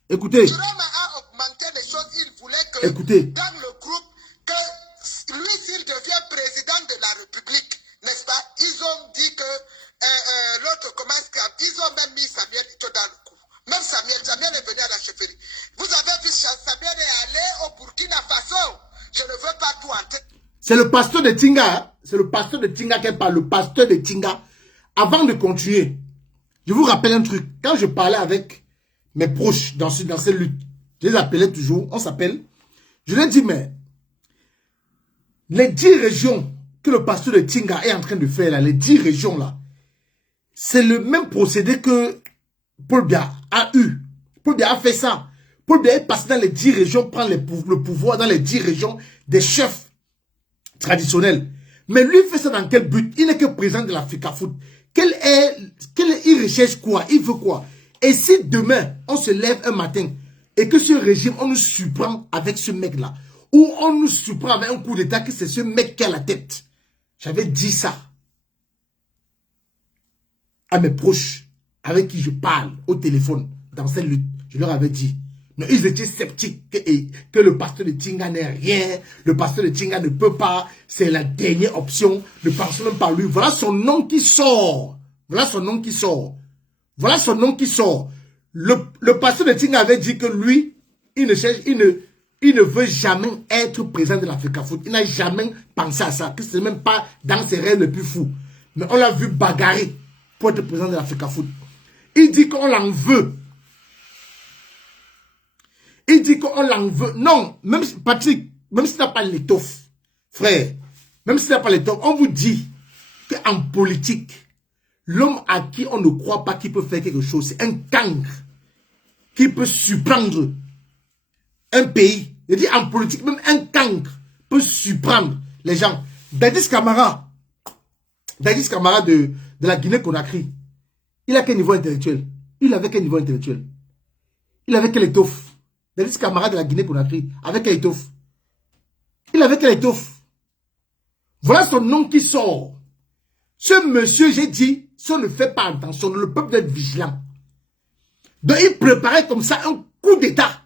Écoutez. Chiroma a augmenté les choses, il voulait que dans le groupe, que lui, s'il devient président de la République, n'est-ce pas, ils ont dit que l'autre, comment est-ce qu'ils ont même mis Samuel Ito dans le groupe. Même Samuel est venu à la chefferie. Vous avez vu Samuel est allé au Burkina Faso. Je ne veux pas tout entrer. C'est le pasteur de Tinga, hein? C'est le pasteur de Tinga qui parle, le pasteur de Tinga. Avant de continuer, je vous rappelle un truc. Quand je parlais avec mes proches dans cette lutte, je les appelais toujours, on s'appelle. Je leur dis, mais les 10 régions que le pasteur de Tinga est en train de faire là, les 10 régions là, c'est le même procédé que Paul Biya a eu. Paul Biya a fait ça. Paul Biya est passé dans les 10 régions, prendre le pouvoir dans les 10 régions des chefs traditionnels. Mais lui fait ça dans quel but? Il n'est que président de l'Africa Foot. Il recherche quoi? Il veut quoi? Et si demain, on se lève un matin et que ce régime, on nous surprend avec ce mec-là, ou on nous surprend avec un coup d'état que c'est ce mec qui a la tête. J'avais dit ça à mes proches avec qui je parle au téléphone dans cette lutte. Je leur avais dit. Mais ils étaient sceptiques que le pasteur de Tinga n'est rien. Le pasteur de Tinga ne peut pas. C'est la dernière option. Ne pensons même pas lui. Voilà son nom qui sort. Voilà son nom qui sort. Voilà son nom qui sort. Le pasteur de Tinga avait dit que lui, il ne veut jamais être président de l'Africa Foot. Il n'a jamais pensé à ça. Que ce n'est même pas dans ses rêves les plus fous. Mais on l'a vu bagarrer pour être président de l'Africa Foot. Il dit qu'on l'en veut. Il dit qu'on l'en veut. Non, même Patrick, même si tu n'as pas l'étoffe, frère, même si tu n'as pas l'étoffe, on vous dit qu'en politique, l'homme à qui on ne croit pas qu'il peut faire quelque chose, c'est un cancre qui peut surprendre un pays. Je dis en politique, même un cancre peut surprendre les gens. Dadis Camara de la Guinée-Conakry, il a quel niveau intellectuel? Il avait quel niveau intellectuel? Il avait quelle étoffe? Dadis Camara de la Guinée-Conakry, avec quelle étoffe? Il avait quelle étoffe? Voilà son nom qui sort. Ce monsieur, j'ai dit, si on ne fait pas attention, le peuple doit être vigilant. Donc il préparait comme ça un coup d'état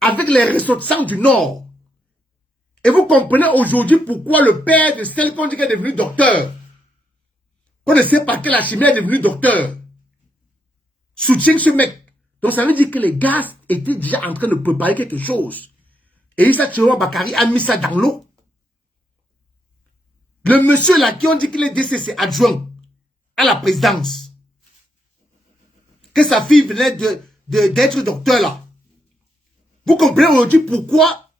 avec les ressortissants du Nord. Et vous comprenez aujourd'hui pourquoi le père de celle qu'on dit qu'elle est devenu docteur, qu'on ne sait pas que la chimie est devenue docteur, soutient ce mec. Donc ça veut dire que les gars étaient déjà en train de préparer quelque chose. Et Issa Chiroma Bakari a mis ça dans l'eau. Le monsieur là qui ont dit qu'il est DCC adjoint à la présidence, que sa fille venait d'être docteur là. Vous comprenez aujourd'hui pourquoi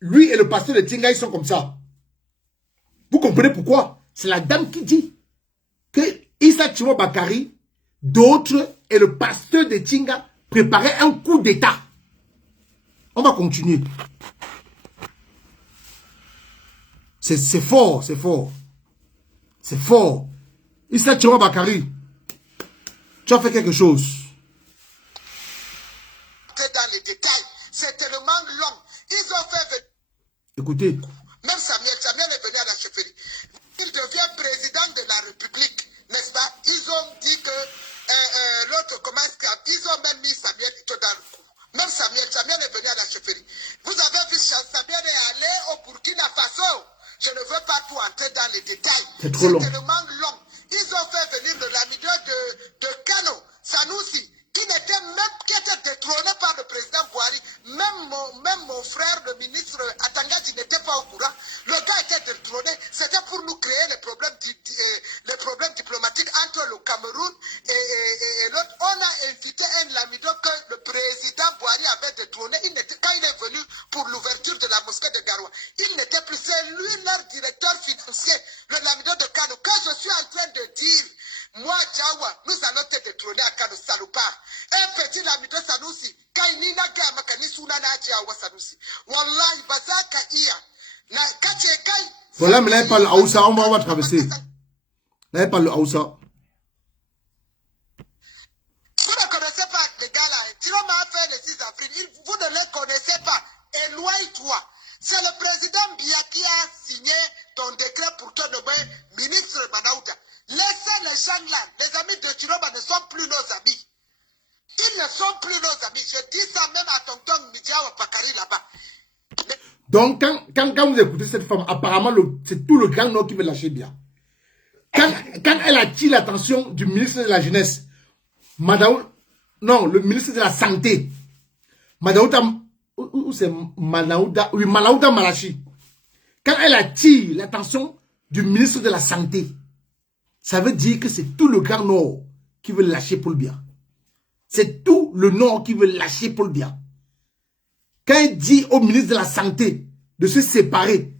lui et le pasteur de Tinga ils sont comme ça. Vous comprenez pourquoi? C'est la dame qui dit que Issa Chiroma Bakari, d'autres et le pasteur de Tinga préparaient un coup d'état. On va continuer. C'est fort, c'est fort. C'est fort. Issa Chiroma Bakari, tu as fait quelque chose. Dans les détails, c'est tellement long. Ils ont fait... Écoutez. Même Samuel est venu à la chefferie. Il devient président de la République, n'est-ce pas? Ils ont dit que l'autre, comment est-ce qu'ils ont même mis Samuel Ito dans le coup. Même Samuel est venu à la chefferie. Vous avez vu, Samuel est allé au Burkina Faso. Je ne veux pas tout entrer dans les détails. C'est trop long. C'est tellement long. Ils ont fait venir le lamiteur de Kano, Sanoussi, qui était détrôné par le président Buhari. Même mon même mon frère, le ministre Atangadji, n'était pas au courant. Le gars était détrôné. C'était pour nous créer les problèmes diplomatiques entre le Cameroun et l'autre. On a invité un lamido que le président Boari avait détrôné. Quand il est venu pour l'ouverture de la mosquée de Garoua, il n'était plus. C'est lui leur directeur financier, le lamido de Kano. Quand je suis en train de dire, moi, Djawa, nous allons te détrôner à Kano, salopard. Un petit lamido Sanusi, Kainina Gamakani Sunana Djawa Sanusi. Wallahi, Bazaka Ia. Voilà, mais là, il parle Aoussa, on va traverser. Là, il parle Aoussa. Vous ne connaissez pas les gars là. Tiroma a fait le 6 avril. Vous ne les connaissez pas. Éloigne-toi. C'est le président Biya qui a signé ton décret pour te nommer ministre Manaouda. Laissez les gens là. Les amis de Tiroma ne sont plus nos amis. Ils ne sont plus nos amis. Je dis ça même à tonton Midiawa Bakari là-bas. Donc, quand vous écoutez cette femme, apparemment, c'est tout le Grand Nord qui veut lâcher bien. Quand elle attire l'attention du ministre de la Jeunesse, le ministre de la Santé, Manaouda Malachi, quand elle attire l'attention du ministre de la Santé, ça veut dire que c'est tout le Grand Nord qui veut lâcher Paul Biya. C'est tout le Nord qui veut lâcher Paul Biya. Quand il dit au ministre de la Santé de se séparer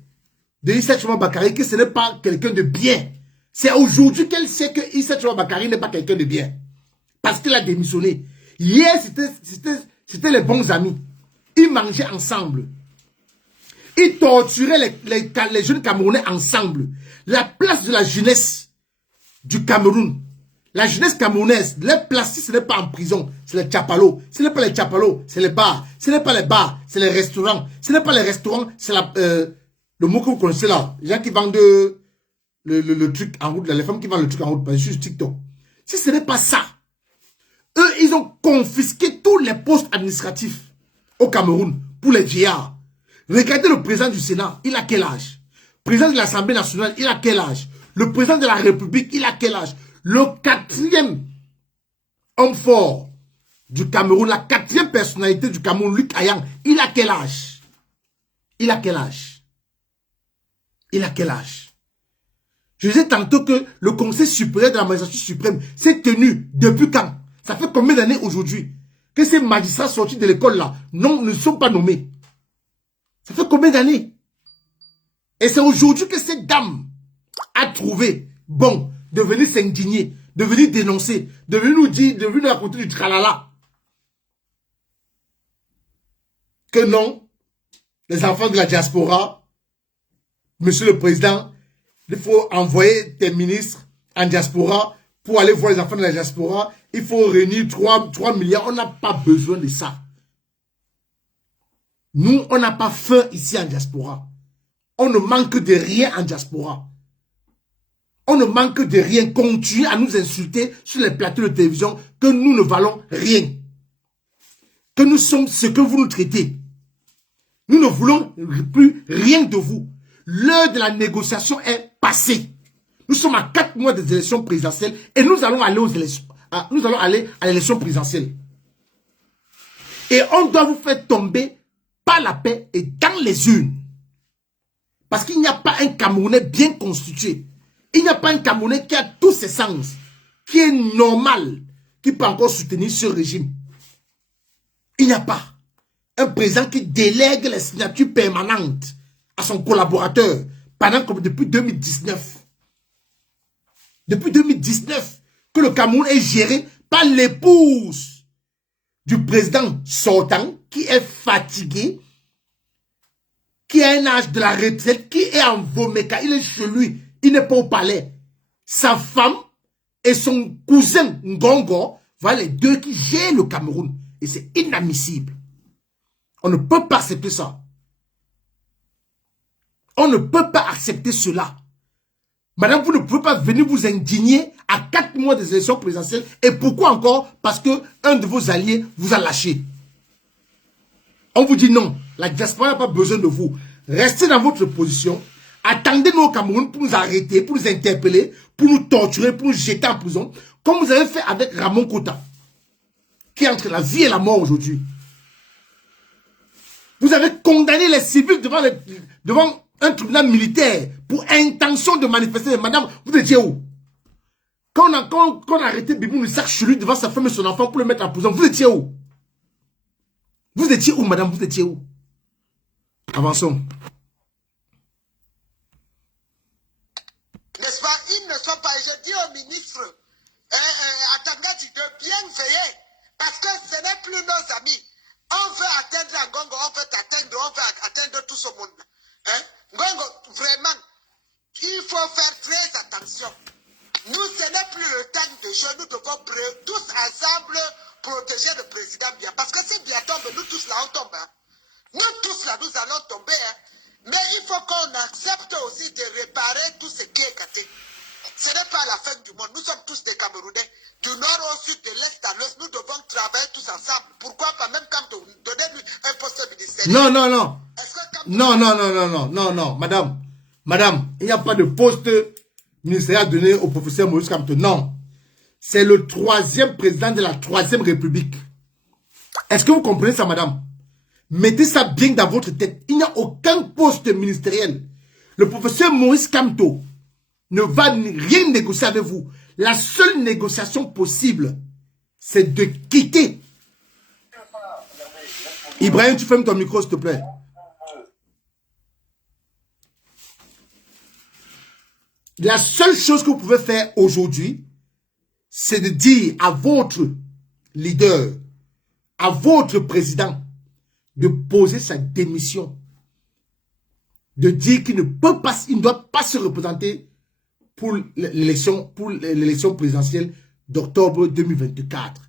de Issa Chuma Bakari, que ce n'est pas quelqu'un de bien, c'est aujourd'hui qu'elle sait que Issa Chuma Bakari n'est pas quelqu'un de bien. Parce qu'il a démissionné. Hier, c'était les bons amis. Ils mangeaient ensemble. Ils torturaient les jeunes Camerounais ensemble. La place de la jeunesse du Cameroun, la jeunesse camerounaise, les places, ce n'est pas en prison, c'est les tchapalos. Ce n'est pas les tchapalos, c'est les bars. Ce n'est pas les bars, c'est les restaurants. Ce n'est pas les restaurants, c'est le mot que vous connaissez là. Les gens qui vendent le truc en route, les femmes qui vendent le truc en route, sur TikTok. Si ce n'est pas ça, eux, ils ont confisqué tous les postes administratifs au Cameroun pour les vieillards. Regardez le président du Sénat, il a quel âge? Le président de l'Assemblée nationale, il a quel âge? Le président de la République, il a quel âge? Le quatrième homme fort du Cameroun, la quatrième personnalité du Cameroun, Luc Ayang, il a quel âge? Il a quel âge? Il a quel âge? Je disais tantôt que le Conseil supérieur de la magistrature suprême s'est tenu depuis quand? Ça fait combien d'années aujourd'hui que ces magistrats sortis de l'école là ne sont pas nommés? Ça fait combien d'années? Et c'est aujourd'hui que cette dame a trouvé bon de venir s'indigner, de venir dénoncer, de venir nous dire, de venir nous raconter du tralala. Que non, les enfants de la diaspora, monsieur le président, il faut envoyer tes ministres en diaspora pour aller voir les enfants de la diaspora. Il faut réunir 3 milliards. On n'a pas besoin de ça. Nous, on n'a pas faim ici en diaspora. On ne manque de rien en diaspora. On ne manque de rien. Continuez à nous insulter sur les plateaux de télévision que nous ne valons rien. Que nous sommes ce que vous nous traitez. Nous ne voulons plus rien de vous. L'heure de la négociation est passée. Nous sommes à 4 mois des élections présidentielles et nous allons aller aux élections. Nous allons aller à l'élection présidentielle. Et on doit vous faire tomber par la paix et dans les urnes. Parce qu'il n'y a pas un Camerounais bien constitué. Il n'y a pas un Camerounais qui a tous ses sens, qui est normal, qui peut encore soutenir ce régime. Il n'y a pas un président qui délègue les signatures permanentes à son collaborateur pendant comme depuis 2019. Depuis 2019, que le Cameroun est géré par l'épouse du président sortant qui est fatigué, qui a un âge de la retraite, qui est en Vomeka, il est chez lui, il n'est pas au palais. Sa femme et son cousin Ngongo, voilà les deux qui gèrent le Cameroun. Et c'est inadmissible. On ne peut pas accepter ça. On ne peut pas accepter cela. Madame, vous ne pouvez pas venir vous indigner à 4 mois des élections présidentielles. Et pourquoi encore? Parce que un de vos alliés vous a lâché. On vous dit non. La diaspora n'a pas besoin de vous. Restez dans votre position. Attendez-nous au Cameroun pour nous arrêter, pour nous interpeller, pour nous torturer, pour nous jeter en prison. Comme vous avez fait avec Ramon Kota, qui est entre la vie et la mort aujourd'hui. Vous avez condamné les civils devant un tribunal militaire pour intention de manifester. Madame, vous étiez où? Quand on a arrêté Bibou Nissak Chulu devant sa femme et son enfant pour le mettre en prison, vous étiez où? Vous étiez où, madame? Vous étiez où? Avançons. N'est-ce pas? Ils ne sont pas. Je dis au ministre Atangati de bien veiller. Parce que ce n'est plus nos amis. On veut atteindre Ngongo, on veut atteindre tout ce monde. Hein? Ngongo, vraiment, il faut faire très attention. Nous, ce n'est plus le temps de jeu. Nous devons tous ensemble protéger le président bien. Parce que si bien tombe, nous tous là, on tombe. Hein? Nous tous là, nous allons tomber. Hein? Mais il faut qu'on accepte aussi de réparer tout ce qui est gâté. Ce n'est pas la fin du monde. Nous sommes tous des Camerounais. Du nord au sud, de l'est à l'ouest, nous devons travailler tous ensemble. Pourquoi pas même quand on donne un poste ministériel? Non, non, non. Non, madame, il n'y a pas de poste ministériel donné au professeur Maurice Kamto. Non. C'est le 3e président de la 3e République. Est-ce que vous comprenez ça, madame? Mettez ça bien dans votre tête. Il n'y a aucun poste ministériel. Le professeur Maurice Kamto ne va rien négocier avec vous. La seule négociation possible, c'est de quitter. Ibrahim, tu fermes ton micro, s'il te plaît. La seule chose que vous pouvez faire aujourd'hui, c'est de dire à votre leader, à votre président, de poser sa démission. De dire qu'il ne peut pas, il ne doit pas se représenter pour l'élection présidentielle d'octobre 2024.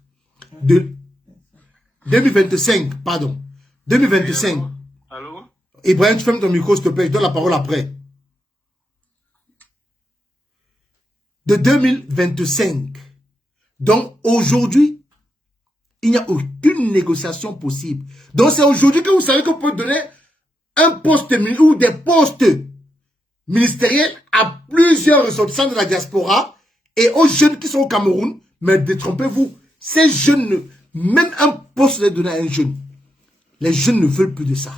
2025, pardon. 2025. Allô? Ibrahim, tu fermes ton micro, s'il te plaît. Je donne la parole après. De 2025. Donc, aujourd'hui, il n'y a aucune négociation possible. Donc, c'est aujourd'hui que vous savez que vous pouvez donner un poste ou des postes ministériels à plusieurs ressortissants de la diaspora et aux jeunes qui sont au Cameroun. Mais détrompez-vous, ces jeunes, même un poste est donné à un jeune. Les jeunes ne veulent plus de ça.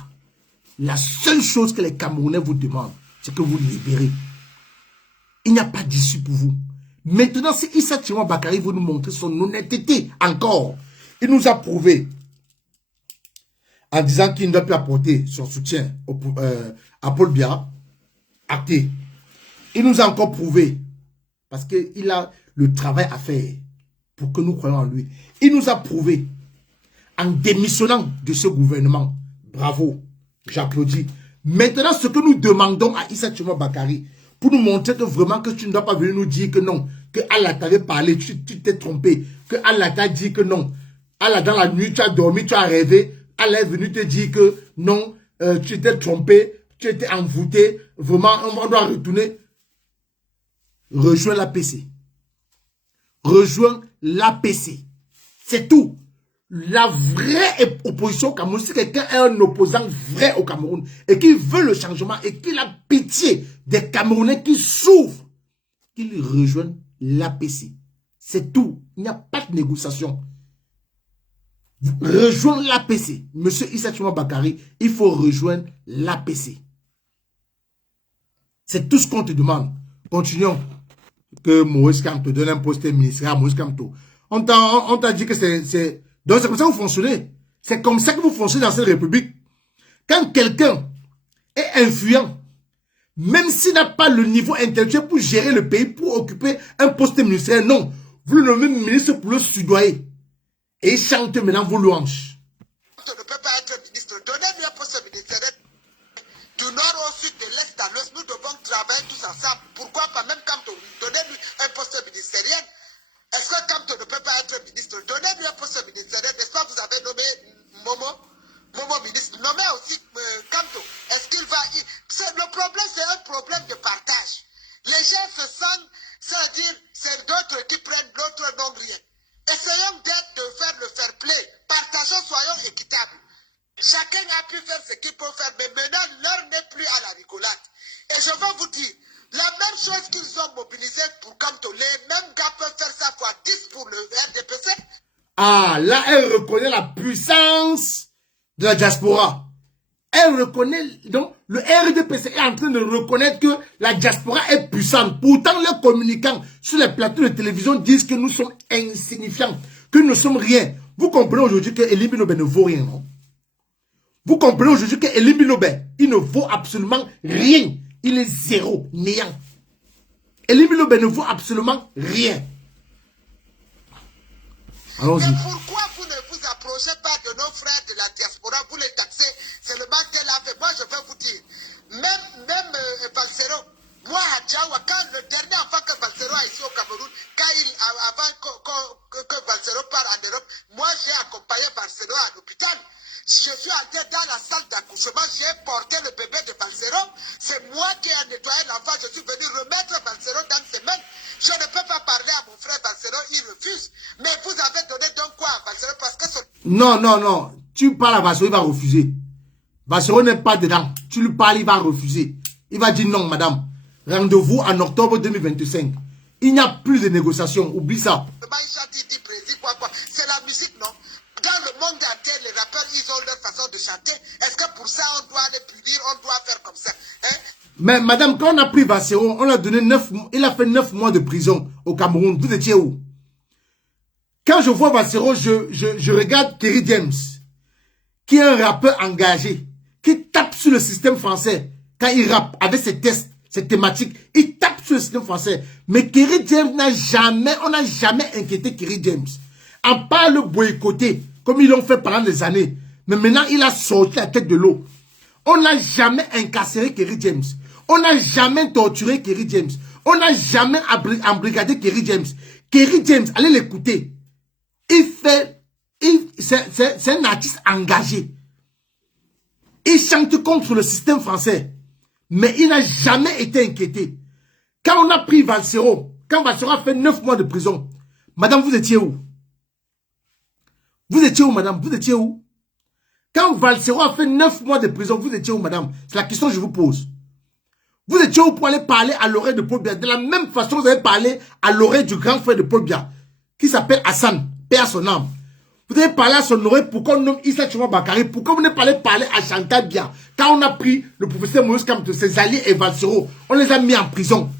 La seule chose que les Camerounais vous demandent, c'est que vous libérez. Il n'y a pas d'issue pour vous. Maintenant, si Issa Tchima Bakari veut nous montrer son honnêteté encore, il nous a prouvé en disant qu'il ne doit plus apporter son soutien à Paul Biya, acté. Il nous a encore prouvé, parce qu'il a le travail à faire pour que nous croyons en lui. Il nous a prouvé, en démissionnant de ce gouvernement, bravo, j'applaudis. Maintenant, ce que nous demandons à Issa Tchima Bakari, pour nous montrer que vraiment que tu ne dois pas venir nous dire que non, que Allah t'avait parlé, tu t'es trompé, que Allah t'a dit que non. Allah, dans la nuit, tu as dormi, tu as rêvé, Allah est venu te dire que non, tu t'es trompé, tu étais envoûté, vraiment, on doit retourner. Rejoins l'APC. Rejoins l'APC. C'est tout. La vraie opposition au Cameroun, si quelqu'un est un opposant vrai au Cameroun et qui veut le changement et qu'il a pitié des Camerounais qui souffrent, qu'il rejoigne l'APC. C'est tout. Il n'y a pas de négociation. Rejoindre l'APC. Monsieur Issa Tchima Bakari, il faut rejoindre l'APC. C'est tout ce qu'on te demande. Continuons. Que Maurice Kamto donne un poste ministériel à Maurice Kamto. On t'a dit que c'est... Donc c'est comme ça que vous fonctionnez. C'est comme ça que vous fonctionnez dans cette république. Quand quelqu'un est influent, même s'il n'a pas le niveau intellectuel pour gérer le pays, pour occuper un poste ministériel, non. Vous le nommez ministre pour le soudoyer. Et il chante maintenant vos louanges. On ne peut pas être ministre. Donnez-lui un poste ministériel. Du nord au sud, de l'est à l'ouest, nous devons travailler tous ensemble. Pourquoi pas même quand on donnez-lui un poste ministériel? Est-ce que Kamto ne peut pas être ministre? Donnez-lui un poste ministériel. N'est-ce pas, vous avez nommé Momo ministre. Nommez aussi Kamto. Est-ce qu'il va... Le problème, c'est un problème de partage. Les gens se sentent, c'est-à-dire, c'est d'autres qui prennent, d'autres n'ont rien. Essayons de faire le fair play. Partageons, soyons équitables. Chacun a pu faire ce qu'il peut faire, mais maintenant, l'heure n'est plus à la rigolade. Et je vais vous dire, la même chose qu'ils ont mobilisé pour Kamto, les mêmes gars peuvent faire ça fois 10 pour le RDPC. Ah, là, elle reconnaît la puissance de la diaspora. Elle reconnaît, donc le RDPC est en train de reconnaître que la diaspora est puissante. Pourtant, les communicants sur les plateaux de télévision disent que nous sommes insignifiants, que nous ne sommes rien. Vous comprenez aujourd'hui que Elie Binobe ne vaut rien, non? Vous comprenez aujourd'hui que Elie Binobe, il ne vaut absolument rien. Il est zéro, néant. Elie Binobe ne vaut absolument rien. Allons-y. Mais pourquoi vous ne vous approchez pas de nos frères de la diaspora, vous les taxez? C'est le mal qu'elle a fait. Moi, je vais vous dire, même Balsero, moi, à Djawa, quand le dernier enfant que Balsero a ici au Cameroun, avant que Balsero part en Europe, moi, j'ai accompagné Balsero à l'hôpital. Je suis allé dans la salle d'accouchement, j'ai porté le bébé de Balsero. C'est moi qui ai nettoyé l'enfant. Je suis venu remettre Balsero dans ses mains. Je ne peux pas parler à mon frère Balsero, il refuse. Mais vous avez donné donc quoi à Balsero parce que Non, non, non. Tu parles à Balsero, il va refuser. Balsero n'est pas dedans. Tu lui parles, il va refuser. Il va dire non, madame. Rendez-vous en octobre 2025. Il n'y a plus de négociations. Oublie ça. C'est la musique, non? Dans le monde entier, les rappeurs, ils ont leur façon de chanter. Est-ce que pour ça, on doit les punir, on doit faire comme ça, hein? Mais madame, quand on a pris Balsero, on a donné 9 mois. Il a fait 9 mois de prison au Cameroun. Vous étiez où? Quand je vois Balsero, je regarde Kerry James, qui est un rappeur engagé, qui tape sur le système français. Quand il rappe avec ses tests, ses thématiques, il tape sur le système français. Mais Kerry James on n'a jamais inquiété Kerry James. À part le boycotter, comme ils l'ont fait pendant des années. Mais maintenant, il a sorti la tête de l'eau. On n'a jamais incarcéré Kerry James. On n'a jamais torturé Kerry James. On n'a jamais embrigadé Kerry James. Kerry James, allez l'écouter. C'est un artiste engagé. Il chante contre le système français. Mais il n'a jamais été inquiété. Quand on a pris Balsero, quand Balsero a fait 9 mois de prison, madame, vous étiez où? Vous étiez où, madame? Vous étiez où? Quand Balsero a fait 9 mois de prison, vous étiez où, madame? C'est la question que je vous pose. Vous étiez où pour aller parler à l'oreille de Paul Biya? De la même façon, vous avez parlé à l'oreille du grand frère de Paul Biya, qui s'appelle Hassan, paix à son âme. Vous avez parlé à son oreille pourquoi on nomme Issa Chuma Bakari, pourquoi vous n'avez pas parlé à Chantal Biya? Quand on a pris le professeur Moïse Kamto, ses alliés et Balsero, on les a mis en prison.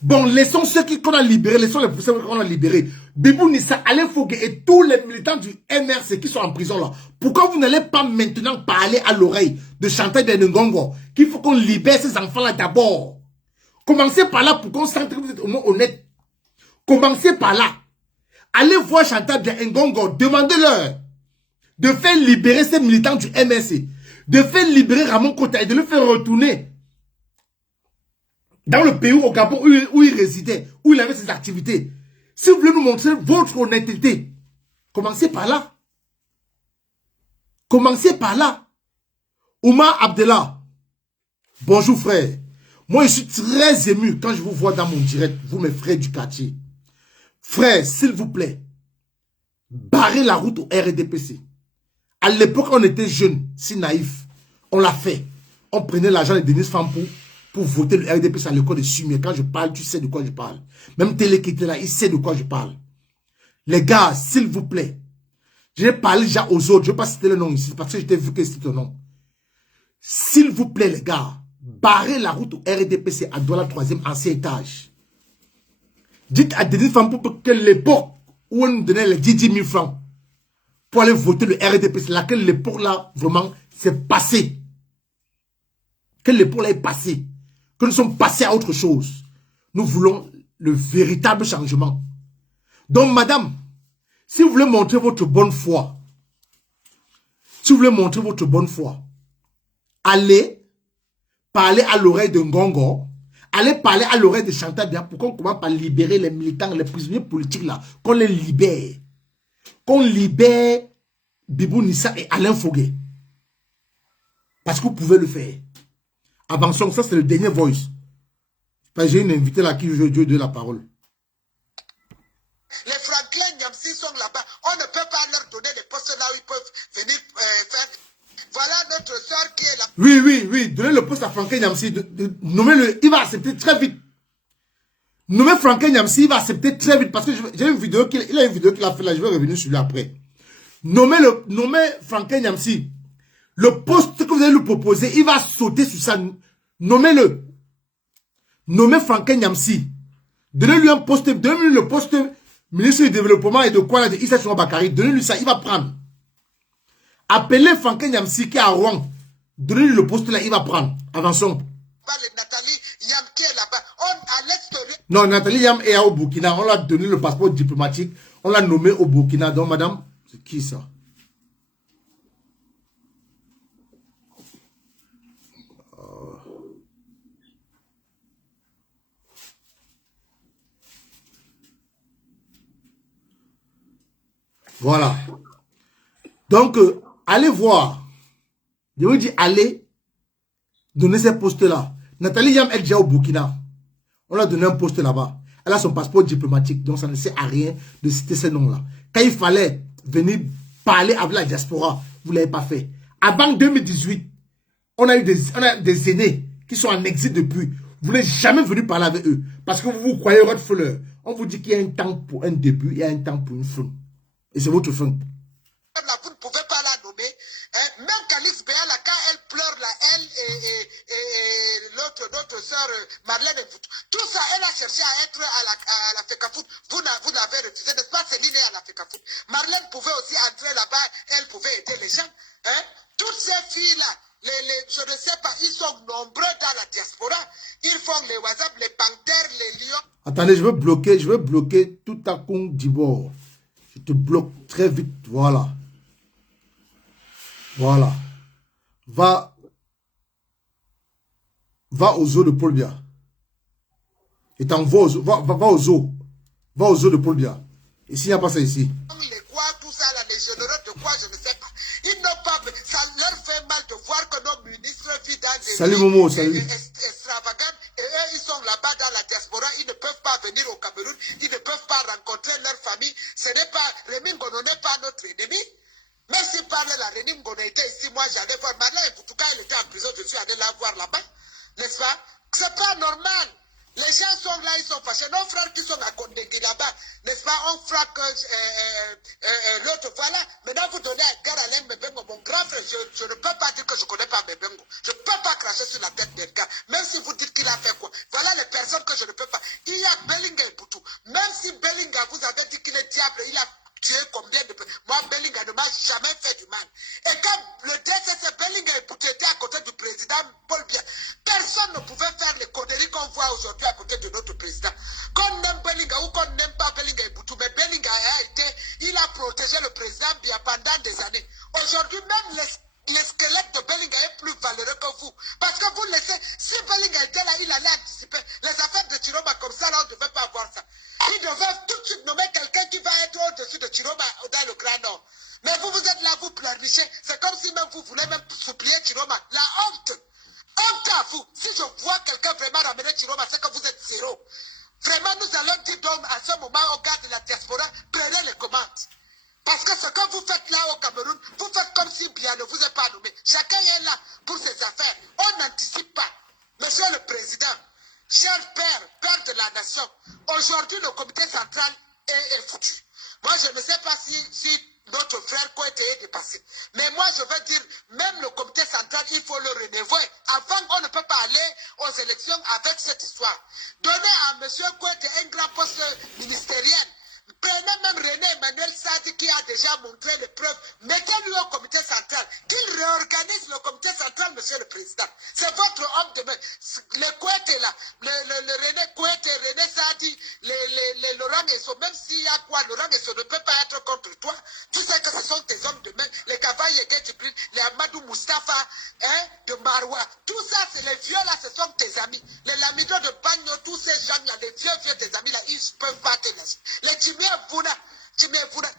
Bon, laissons ceux qu'on a libérés, laissons les professeurs qu'on a libérés. Bibou Nissa, Alain Fogué et tous les militants du MRC qui sont en prison là. Pourquoi vous n'allez pas maintenant parler à l'oreille de Chantal Biya Ngongo qu'il faut qu'on libère ces enfants-là d'abord? Commencez par là pour qu'on sente que vous êtes au moins honnête. Commencez par là. Allez voir Chantal Biya Ngongo, demandez-leur de faire libérer ces militants du MRC, de faire libérer Ramon Kota et de le faire retourner dans le pays au Gabon où il résidait, où il avait ses activités. Si vous voulez nous montrer votre honnêteté, commencez par là. Commencez par là. Oumar Abdellah, bonjour frère. Moi je suis très ému quand je vous vois dans mon direct, vous mes frères du quartier. Frère, s'il vous plaît, barrez la route au RDPC. À l'époque, on était jeunes, si naïfs. On l'a fait. On prenait l'argent de Denis Fampou pour voter le RDPC à l'école de Sumier. Quand je parle, tu sais de quoi je parle. Même Télé qui était là, il sait de quoi je parle. Les gars, s'il vous plaît, j'ai parlé déjà aux autres. Je ne vais pas citer le nom ici parce que je t'ai vu que c'était ton nom. S'il vous plaît, les gars, barrez la route au RDPC à Douala 3e, ancien étage. Dites à Denis Fampou que l'époque où on nous donnait les 10 000 francs pour aller voter le RDPC, laquelle l'époque là, vraiment, c'est passé. Que l'époque là est passée. Que nous sommes passés à autre chose. Nous voulons le véritable changement. Donc, madame, si vous voulez montrer votre bonne foi, allez parler à l'oreille de Ngongo, allez parler à l'oreille de Chantal Biya pour qu'on commence par libérer les militants, les prisonniers politiques là, qu'on les libère. Qu'on libère Bibou Nissa et Alain Fogué. Parce que vous pouvez le faire. Avançons, ça c'est le dernier voice. J'ai une invitée là qui je donne la parole. Les Franklin Nyamsi sont là-bas. On ne peut pas leur donner des postes là où ils peuvent venir faire. Voilà notre soeur qui est là. Oui. Donnez le poste à Franklin Nyamsi. Nommez-le. Il va accepter très vite. Nommez Franklin Nyamsi, il va accepter très vite. Parce que j'ai une vidéo qu'il a fait là. Je vais revenir sur lui après. Nommez Franklin Nyamsi. Le poste que vous allez lui proposer, il va sauter sur ça. Nommez-le. Nommez Franklin Nyamsi. Donnez-lui un poste, donnez-lui le poste ministre du développement et de quoi là, de Issa Chouma Bakari. Donnez-lui ça, il va prendre. Appelez Franklin Nyamsi qui est à Rouen. Donnez-lui le poste là, il va prendre. Avançons. Nathalie Yam qui est là-bas. À l'extérieur. Non, Nathalie Yam est au Burkina. On l'a donné le passeport diplomatique. On l'a nommé au Burkina. Donc, madame, c'est qui ça? Voilà. Donc, allez voir. Je vous dis, allez donner ces postes-là. Nathalie Yam est déjà au Burkina. On l'a donné un poste là-bas. Elle a son passeport diplomatique, donc ça ne sert à rien de citer ces noms-là. Quand il fallait venir parler avec la diaspora, vous ne l'avez pas fait. Avant 2018, on a eu des aînés qui sont en exil depuis. Vous n'êtes jamais venu parler avec eux. Parce que vous vous croyez Rockefeller. On vous dit qu'il y a un temps pour un début, il y a un temps pour une fin. Et c'est votre fin. Vous ne pouvez pas la nommer. Même Calix Béala, quand elle pleure, là, elle et notre soeur Marlène et tout ça, elle a cherché à être à la FECAFOOT. Vous l'avez refusé, n'est-ce pas? Céline est à la FECAFOOT. Marlène pouvait aussi entrer là-bas, elle pouvait aider les gens. Toutes ces filles-là, je ne sais pas, ils sont nombreux dans la diaspora. Ils font les WhatsApp, les panthères, les lions. Attendez, je veux bloquer tout à coup d'Ibor. Je te bloque très vite, voilà. Voilà. Va au zoo de Paul Biya. Et t'envoie va au zoo. Va au zoo de Paul Biya. Ici, il n'y a pas ça ici. Les quoi, tout ça, là, les généraux de quoi, je ne sais pas. Ils n'ont pas, ça leur fait mal de voir que nos ministres vivent dans des salut Momo, salut. extravagantes. Et eux, ils sont là-bas dans la diaspora. Ils ne peuvent pas venir au Cameroun. Ils ne peuvent pas rencontrer leur famille. Ce n'est pas, Rémi Ngono n'est pas notre ennemi. Même s'il parlait la Rémi Ngono était ici, moi j'allais voir. Maintenant, en tout cas, il était en prison, je suis allé la voir là-bas. N'est-ce pas? C'est pas normal. Les gens sont là, ils sont fâchés. Nos frères qui sont à Kondengui là-bas, n'est-ce pas? On frappe l'autre. Voilà. Maintenant, vous donnez à Garalen Mebengo, mon grand frère. Je ne peux pas dire que je ne connais pas Mebengo. Je ne peux pas cracher sur la tête d'un gars. Même si vous dites qu'il a fait quoi. Voilà les personnes que je ne peux pas. Il y a Bellinga et Boutou. Même si Bellinga vous avez dit qu'il est diable, il a tué combien de personnes. Moi, Bellinga ne m'a jamais fait du mal. Et quand le DCC Bellinga et Boutou étaient à côté du président Paul Biya, personne ne pouvait faire les conneries qu'on voit aujourd'hui à côté de notre président. Qu'on aime Bellinga ou qu'on n'aime pas Bellinga et Boutou, mais Bellinga il a protégé le président Biya pendant des années. Aujourd'hui, même les squelettes de Bellinga est plus valeureux que vous. Parce que vous laissez, si Bellinga était là, il allait anticiper. Les affaires de Chiroma comme ça, là, on ne devait pas avoir ça. Il devait tout de suite nommer quelqu'un qui va être au-dessus de Chiroma dans le Grand Nord. Mais vous êtes là, vous pleurnichez. C'est comme si même vous voulez même supplier Chiroma. La honte. Honte à vous. Si je vois quelqu'un vraiment ramener Chiroma, c'est que vous êtes zéro. Vraiment, nous allons dire donc à ce moment au gars de la diaspora, prenez les commandes. Parce que ce que vous faites là au Cameroun, vous faites comme si Biya ne vous est pas nommé. Chacun est là pour ses affaires. On n'anticipe pas. Monsieur le Président, cher père de la nation, aujourd'hui le comité central est foutu. Moi, je ne sais pas si notre frère Kouete est dépassé. Mais moi, je veux dire, même le comité central, il faut le renouveler. Avant, on ne peut pas aller aux élections avec cette histoire. Donnez à M. Kouete un grand poste ministériel. Prenez même René Emmanuel Sadi qui a déjà montré les preuves. Mettez-lui au comité central. Qu'il réorganise le comité central, monsieur le président. C'est votre homme de main. Le Kouete là, le René Kouete, René Sadi, les Laurent Esso, même s'il y a quoi, Laurent Esso ne peut pas être contre toi. Tu sais que ce sont tes hommes de main. Les Kavaye Djibril, les Amadou Moustapha, de Maroua. Tout ça, c'est les vieux là, ce sont tes amis. Les Lamido de Bagno, tous ces gens-là, les vieux tes amis là, ils ne peuvent pas te laisser. Les Timé Vouna,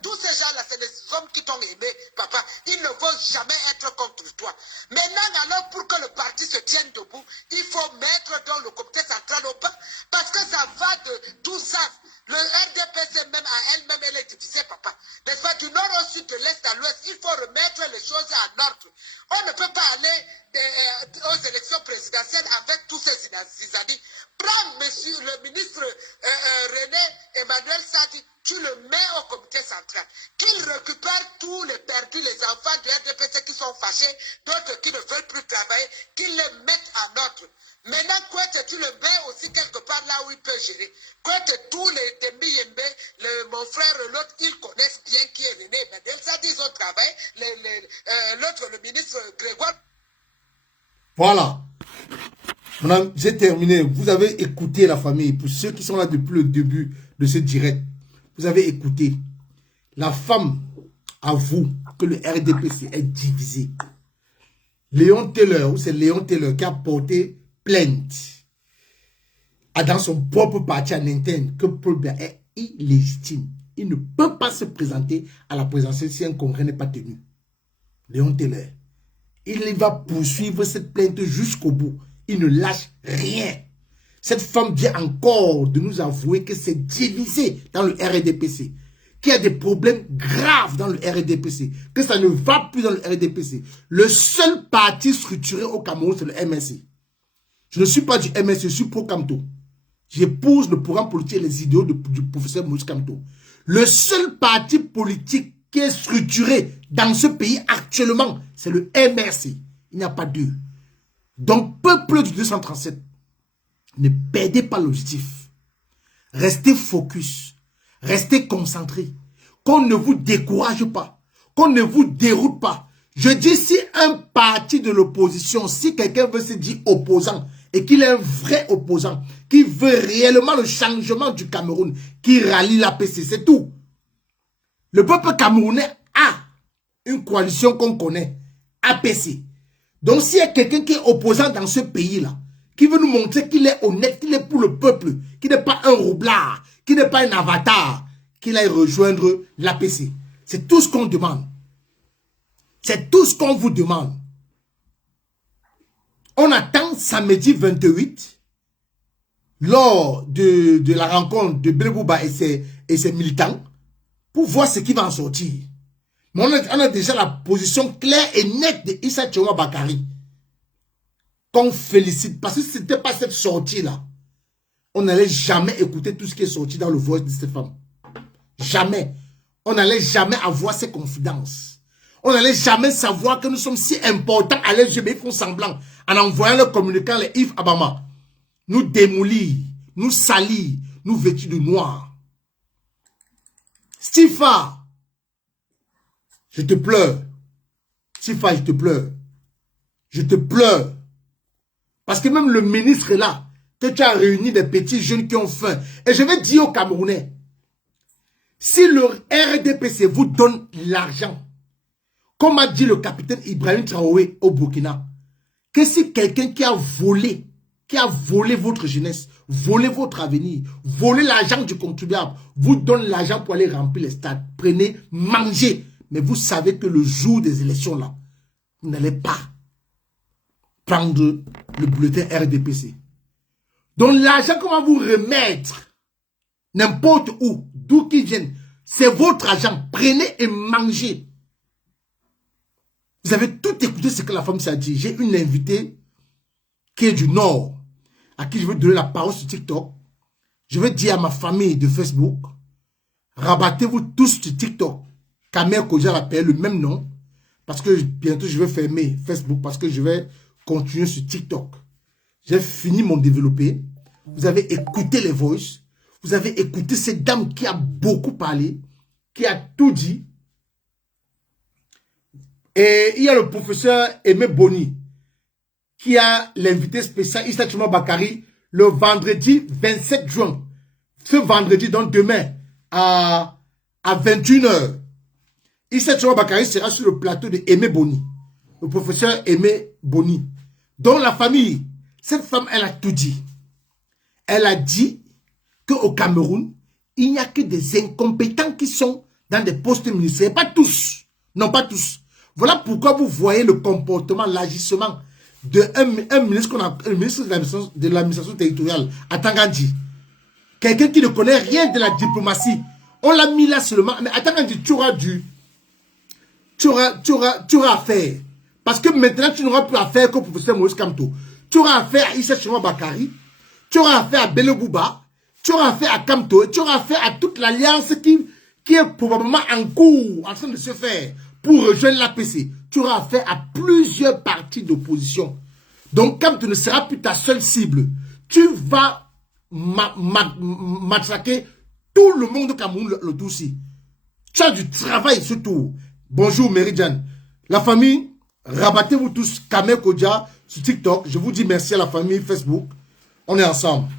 tous ces gens-là, c'est les hommes qui t'ont aimé, papa. Ils ne vont jamais être contre toi. Maintenant, alors, pour que le parti se tienne debout, il faut mettre dans le comité central au bas, parce que ça va de tout ça. Le RDPC même à elle-même, elle est divisée, papa. N'est-ce pas, du nord au sud, de l'est à l'ouest, il faut remettre les choses en ordre. On ne peut pas aller aux élections présidentielles avec tous ces zizadis. Prends monsieur le ministre René Emmanuel Sadi, tu le mets au comité central, qu'il récupère tous les perdus, les enfants du RDPC qui sont fâchés, d'autres qui ne veulent plus travailler, qu'il les mette en ordre. Maintenant, Kouette, tu le mets aussi quelque part là où il peut gérer. Kouette, tous les Tembi Yembe, mon frère, l'autre, ils connaissent bien qui est René Bedel. Ça dit, ils ont travaillé. L'autre, le ministre Grégoire. Voilà. J'ai terminé. Vous avez écouté la famille. Pour ceux qui sont là depuis le début de ce direct, vous avez écouté. La femme avoue que le RDPC est divisé. Léon Taylor, ou c'est Léon Taylor qui a porté plainte dans son propre parti en interne que Paul Biya est illégitime. Il ne peut pas se présenter à la présidentielle si un congrès n'est pas tenu. Léon Taylor. Il va poursuivre cette plainte jusqu'au bout. Il ne lâche rien. Cette femme vient encore de nous avouer que c'est divisé dans le RDPC, qu'il y a des problèmes graves dans le RDPC, que ça ne va plus dans le RDPC. Le seul parti structuré au Cameroun, c'est le MSC. Je ne suis pas du MSC, je suis pro-Camto. J'épouse le programme politique et les idéaux du professeur Maurice Kamto. Le seul parti politique qui est structuré dans ce pays actuellement, c'est le MRC. Il n'y a pas deux. Donc, peuple du 237, ne perdez pas l'objectif. Restez focus. Restez concentré. Qu'on ne vous décourage pas. Qu'on ne vous déroute pas. Je dis, si un parti de l'opposition, si quelqu'un veut se dire opposant, et qu'il est un vrai opposant, qui veut réellement le changement du Cameroun, qui rallie l'APC, c'est tout. Le peuple camerounais a une coalition qu'on connaît, APC. Donc s'il y a quelqu'un qui est opposant dans ce pays-là, qui veut nous montrer qu'il est honnête, qu'il est pour le peuple, qu'il n'est pas un roublard, qu'il n'est pas un avatar, qu'il aille rejoindre l'APC. C'est tout ce qu'on demande. C'est tout ce qu'on vous demande. On attend samedi 28, lors de la rencontre de Belebouba et ses militants, pour voir ce qui va en sortir. Mais on a déjà la position claire et nette de Issa Tchoma Bakari, qu'on félicite, parce que si ce n'était pas cette sortie-là, on n'allait jamais écouter tout ce qui est sorti dans le voice de cette femme. Jamais. On n'allait jamais avoir ces confidences. On n'allait jamais savoir que nous sommes si importants à leurs yeux, mais ils font semblant. En envoyant le communicant, les Yves Abama, nous démolir, nous salir, nous vêtus de noir. Stifa, je te pleure. Stifa, je te pleure. Je te pleure. Parce que même le ministre est là, que tu as réuni des petits jeunes qui ont faim. Et je vais dire aux Camerounais, si le RDPC vous donne l'argent, comme a dit le capitaine Ibrahim Traoré au Burkina, que si quelqu'un qui a volé votre jeunesse, volé votre avenir, volé l'argent du contribuable, vous donne l'argent pour aller remplir les stades, prenez, mangez. Mais vous savez que le jour des élections là, vous n'allez pas prendre le bulletin RDPC. Donc l'argent qu'on va vous remettre, n'importe où, d'où qu'il vienne, c'est votre argent. Prenez et mangez. Vous avez tout écouté ce que la femme s'est dit. J'ai une invitée qui est du Nord, à qui je veux donner la parole sur TikTok. Je vais dire à ma famille de Facebook, rabattez-vous tous sur TikTok. Kamer Koja l'appelle le même nom, parce que bientôt je vais fermer Facebook, parce que je vais continuer sur TikTok. J'ai fini mon développé. Vous avez écouté les voices. Vous avez écouté cette dame qui a beaucoup parlé, qui a tout dit. Et il y a le professeur Aimé Boni, qui a l'invité spécial Issa Tchoma Bakari le vendredi 27 juin. Ce vendredi, donc demain, à 21h. Issa Tchoma Bakari sera sur le plateau de Aimé Boni. Le professeur Aimé Boni. Dont la famille, cette femme, elle a tout dit. Elle a dit qu'au Cameroun, il n'y a que des incompétents qui sont dans des postes ministériels. Pas tous. Non, pas tous. Voilà pourquoi vous voyez le comportement, l'agissement d'un ministre qu'on a, le ministre de l'administration territoriale, à Tangandji. Quelqu'un qui ne connaît rien de la diplomatie. On l'a mis là seulement. Mais à Tangandji, tu auras affaire. Parce que maintenant, tu n'auras plus affaire qu'au professeur Maurice Kamto. Tu auras affaire à Issa Tchoma Bakari. Tu auras affaire à Belebouba. tu auras fait à Kamto, tu auras fait à toute l'alliance qui est probablement en cours, en train de se faire pour rejoindre l'APC. Tu auras fait à plusieurs partis d'opposition. Donc, Kamto ne sera plus ta seule cible. Tu vas matraquer tout le monde au Cameroun, le Tutsi. Tu as du travail surtout. Bonjour Meridian. La famille, rabattez-vous tous Kamel Kodja sur TikTok. Je vous dis merci à la famille Facebook. On est ensemble.